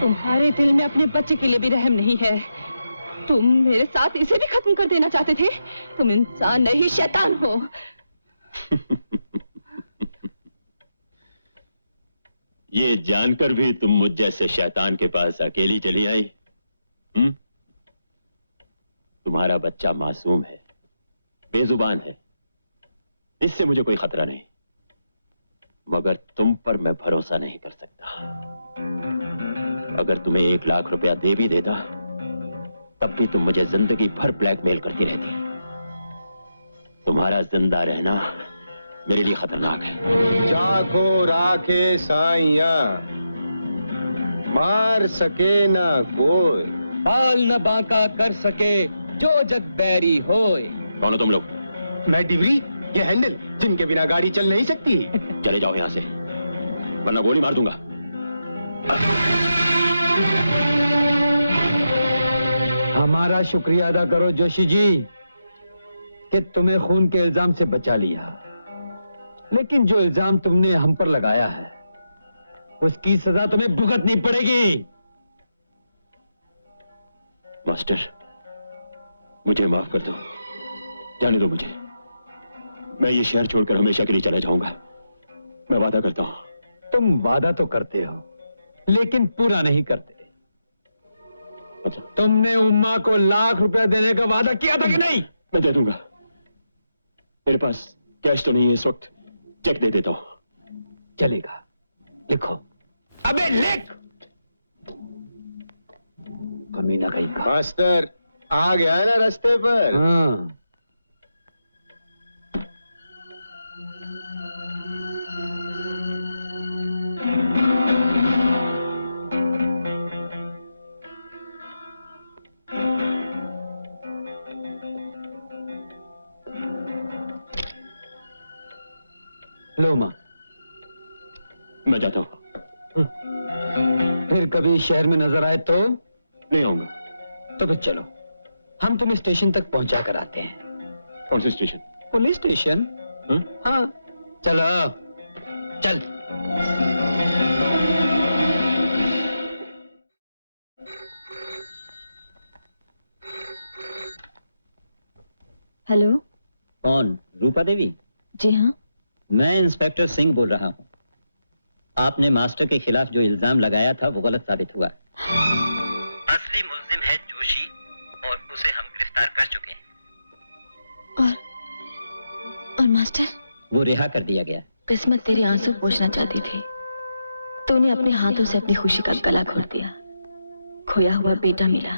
तुम्हारे दिल में अपने बच्चे के लिए भी रहम नहीं है। तुम मेरे साथ इसे भी खत्म कर देना चाहते थे। तुम इंसान नहीं, शैतान हो। ये जानकर भी तुम मुझ जैसे शैतान के पास अकेली चली आई? तुम्हारा बच्चा मासूम है, बेजुबान है, इससे मुझे कोई खतरा नहीं, मगर तुम पर मैं भरोसा नहीं कर सकता। अगर तुम्हें 1 लाख रुपया दे भी देता तब भी तुम मुझे जिंदगी भर ब्लैकमेल करती रहती। तुम्हारा जिंदा रहना मेरे लिए खतरनाक है। जागो राखे साइया, मार सके ना कोई, बाल न बांका कर सके जो जग बैरी होए। कौन हो तुम लोग? मैं डिवरी, ये हैंडल, जिनके बिना गाड़ी चल नहीं सकती। चले जाओ यहां से, वरना गोली मार दूंगा। हमारा शुक्रिया अदा करो जोशी जी कि तुम्हें खून के इल्जाम से बचा लिया, लेकिन जो इल्जाम तुमने हम पर लगाया है उसकी सजा तुम्हें भुगतनी पड़ेगी। मास्टर, मुझे माफ कर दो, जाने दो मुझे। मैं ये शहर छोड़कर हमेशा के लिए चला जाऊंगा, मैं वादा करता हूं। तुम वादा तो करते हो लेकिन पूरा नहीं करते। तुमने उम्मा को ₹1,00,000 देने का वादा किया था कि नहीं? मैं दे दूंगा, मेरे पास कैश तो नहीं है इस वक्त, चेक दे देता हूं। चलेगा, लिखो। अबे लिख। कमीना कहीं का। मास्टर आ गया है ना रास्ते पर। हाँ। लो मां, मैं जाता हूं। फिर कभी शहर में नजर आए तो? नहीं आऊंगा। तो फिर चलो, हम तुम्हें स्टेशन तक पहुंचा कर आते हैं। कौन से स्टेशन? Police station. हाँ चलो, चल। हेलो। कौन? रूपा देवी? जी हाँ। मैं इंस्पेक्टर सिंह बोल रहा हूँ। आपने मास्टर के खिलाफ जो इल्जाम लगाया था वो गलत साबित हुआ। असली मुल्जिम है जोशी और उसे हम गिरफ्तार कर चुके हैं। और मास्टर? वो रिहा कर दिया गया। किस्मत तेरे आंसू पोंछना चाहती थी, तूने अपने हाथों से अपनी खुशी का गला घोट दिया। खोया हुआ बेटा मिला,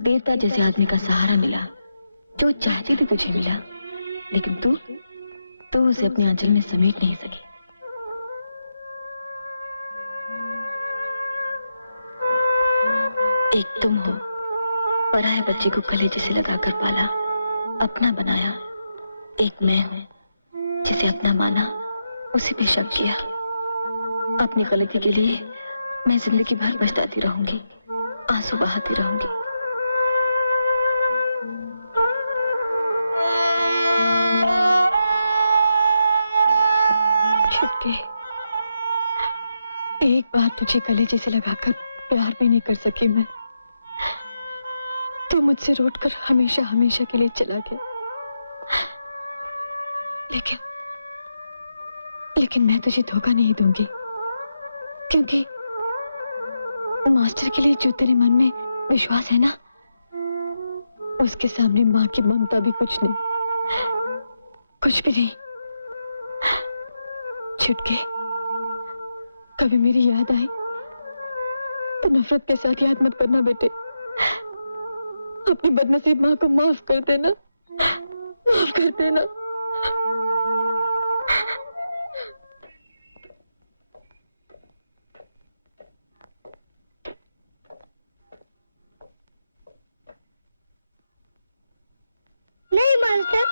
देवता जैसे आदमी का सहारा मिला, जो चाहती थी तुझे मिला, लेकिन तू उसे अपने आंचल में समेट नहीं सकी। एक तुम हो, पराये बच्चे को कलेजे से लगाकर पाला, अपना बनाया। एक मैं हूं, जिसे अपना माना, उसी पे शक किया। अपनी गलती के लिए मैं जिंदगी भर पछताती रहूंगी, आंसू बहाती रहूंगी। छुटके, एक बार तुझे कलेजे से लगाकर प्यार भी नहीं कर सकी मैं, तो मुझसे रूठकर हमेशा हमेशा के लिए चला गया। लेकिन मैं तुझे धोखा नहीं दूंगी, क्योंकि मास्टर के लिए जो तेरे मन में विश्वास है ना, उसके सामने माँ की ममता भी कुछ नहीं, कुछ भी नहीं। छुटके, कभी मेरी याद आई तो नफरत के साथ याद मत करना बेटे। अपनी बदनसीब माँ को माफ कर देना, माफ कर देना। नहीं मास्टर,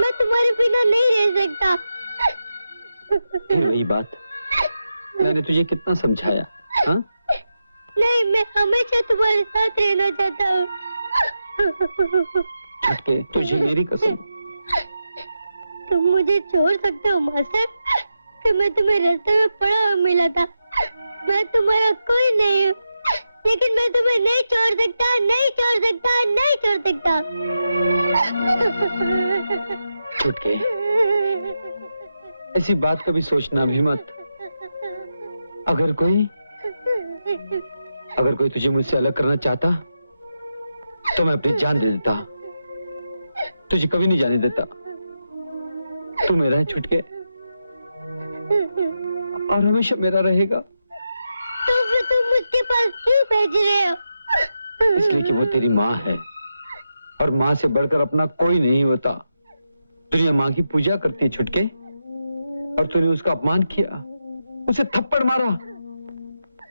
मैं तुम्हारे बिना नहीं रह सकता। फिर वही बात, मैंने तुझे कितना समझाया। हाँ? नहीं, मैं हमेशा तुम्हारे साथ रहना चाहता हूँ। छुटके, तुझे मेरी कसम। तुम मुझे छोड़ सकते हो मास्टर, कि मैं तुम्हें रास्ते में पड़ा हुआ मिला था। मैं तुम्हारा कोई नहीं हूँ, लेकिन मैं तुम्हें नहीं छोड़ सकता, नहीं छोड़ सकता, नहीं छोड़ सकता। छुटके, ऐसी बात कभी सोचना भी मत। अगर कोई तुझे मुझसे अलग करना चाहता तो मैं अपनी जान दे देता। तुझे कभी नहीं जाने देता। तू मेरा है छुटके, और हमेशा मेरा रहेगा। तो फिर तुम मुझके पास क्यों भेज रहे हो? इसलिए कि वो तेरी माँ है, और माँ से बढ़कर अपना कोई नहीं होता। दुनिया माँ की पूजा करती है छुटके, और तूने उसका अपमान किया, उसे थप्पड़ मारा।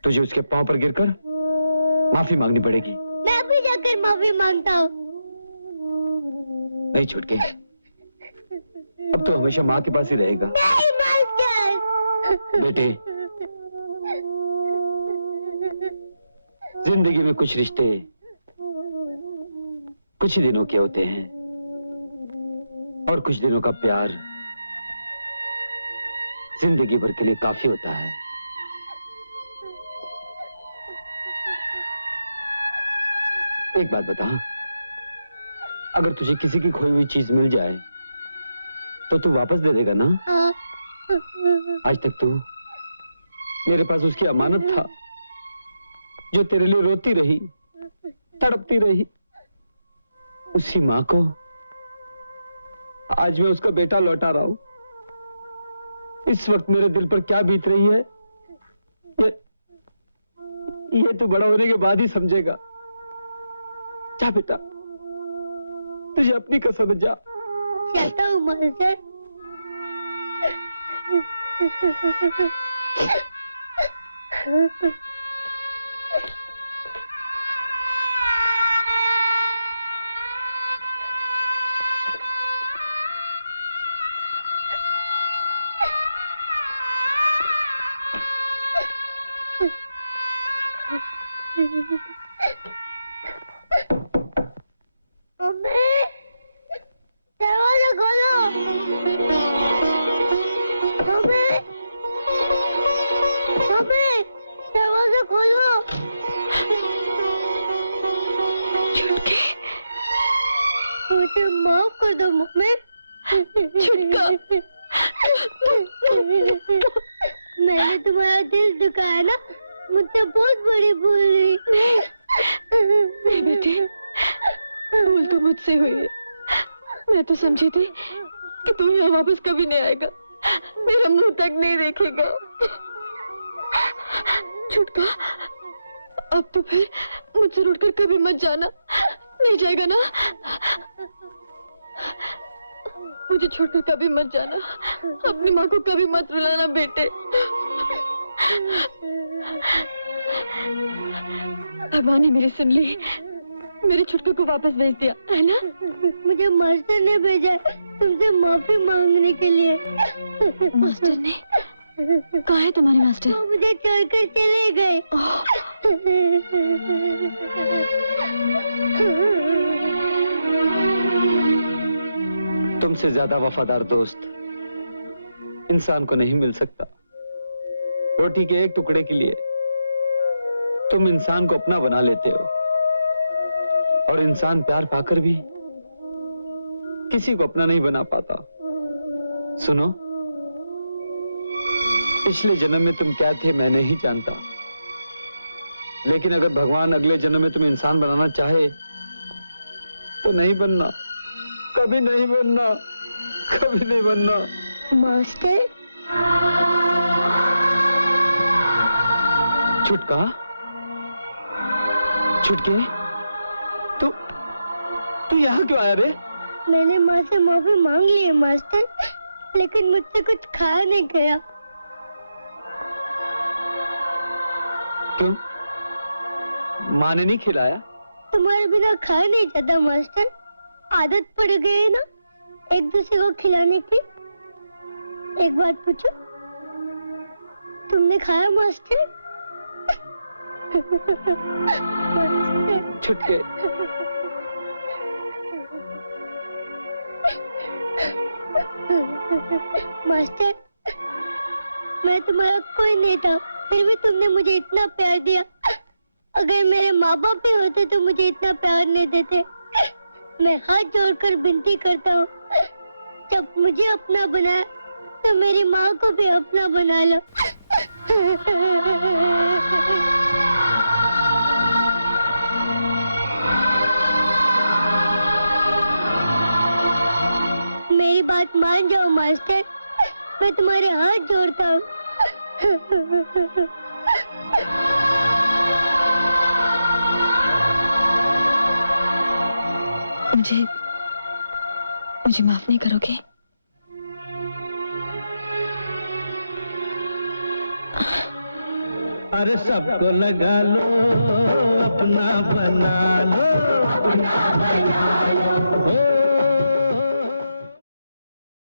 तुझे उसके पांव पर गिरकर माफी मांगनी पड़ेगी। मैं भी जाकर माफी मांगता हूँ। नहीं छुटके, अब तो हमेशा माँ के पास ही रहेगा। नहीं मास्टर। बेटे, जिंदगी में कुछ रिश्ते कुछ ही दिनों के होते हैं, और कुछ दिनों का प्यार जिंदगी भर के लिए काफी होता है। एक बात बता, अगर तुझे किसी की खोई हुई चीज मिल जाए तो तू वापस दे देगा ना? आज तक तू मेरे पास उसकी अमानत था, जो तेरे लिए रोती रही, तड़पती रही। उसी मां को आज मैं उसका बेटा लौटा रहा हूं। इस वक्त मेरे दिल पर क्या बीत रही है ये तू बड़ा होने के बाद ही समझेगा। जा बेटा, तुझे अपनी कसम जा। जाता हूँ मास्टर। मम्मी, दरवाजा खोलो। मम्मी, मम्मी, दरवाजा खोलो। छुटके, मुझे माफ कर दो मम्मी। छुटका, मैंने तुम्हारा दिल दुखाया ना, मुझसे बहुत बड़ी भूल हुई। नहीं बेटे, भूल तो मुझसे हुई है। मैं तो समझी थी कि तू यहाँ वापस कभी नहीं आएगा, मेरा मुंह तक नहीं देखेगा। छुटका, अब तो फिर मुझसे रूठकर कभी मत जाना, नहीं जाएगा ना? मुझे छोड़कर कभी मत जाना, अपनी माँ को कभी मत रुलाना बेटे। भगवान ने मेरी सुन ली, मेरे छुटके को वापस भेज दिया है ना? मुझे मास्टर ने भेजा तुमसे माफी मांगने के लिए। मास्टर ने? कहाँ है तुम्हारे मास्टर? वो मुझे छोड़कर चले गए। तुमसे ज्यादा वफादार दोस्त इंसान को नहीं मिल सकता। रोटी के एक टुकड़े के लिए तुम इंसान को अपना बना लेते हो, और इंसान प्यार पाकर भी किसी को अपना नहीं बना पाता। सुनो, पिछले जन्म में तुम क्या थे मैं नहीं जानता, लेकिन अगर भगवान अगले जन्म में तुम्हें इंसान बनाना चाहे तो नहीं बनना, कभी नहीं बनना, कभी नहीं बनना। मास्टर, छुटका, छुटके, तू यहाँ क्यों आया रे? मैंने माँ से माफी मांग ली है मास्टर, लेकिन मुझसे कुछ खाया नहीं गया। क्यों? माँ ने नहीं खिलाया? तुम्हारे बिना खाया नहीं जाता मास्टर, आदत पड़ गई है ना एक दूसरे को खिलाने की। एक बात पूछो, तुमने खाया मास्टर? छुटके, मास्टर, मैं तुम्हारा कोई नहीं था, फिर भी तुमने मुझे इतना प्यार दिया। अगर मेरे माँ बाप भी होते तो मुझे इतना प्यार नहीं देते। मैं हाथ जोड़कर विनती करता हूँ, जब मुझे अपना बनाया तो मेरी माँ को भी अपना बना लो। मेरी बात मान जाओ मास्टर, मैं तुम्हारे हाथ जोड़ता हूँ। मुझे माफ नहीं करोगे? अरे सबको लगा लो, अपना बना लो, अपना बना लो।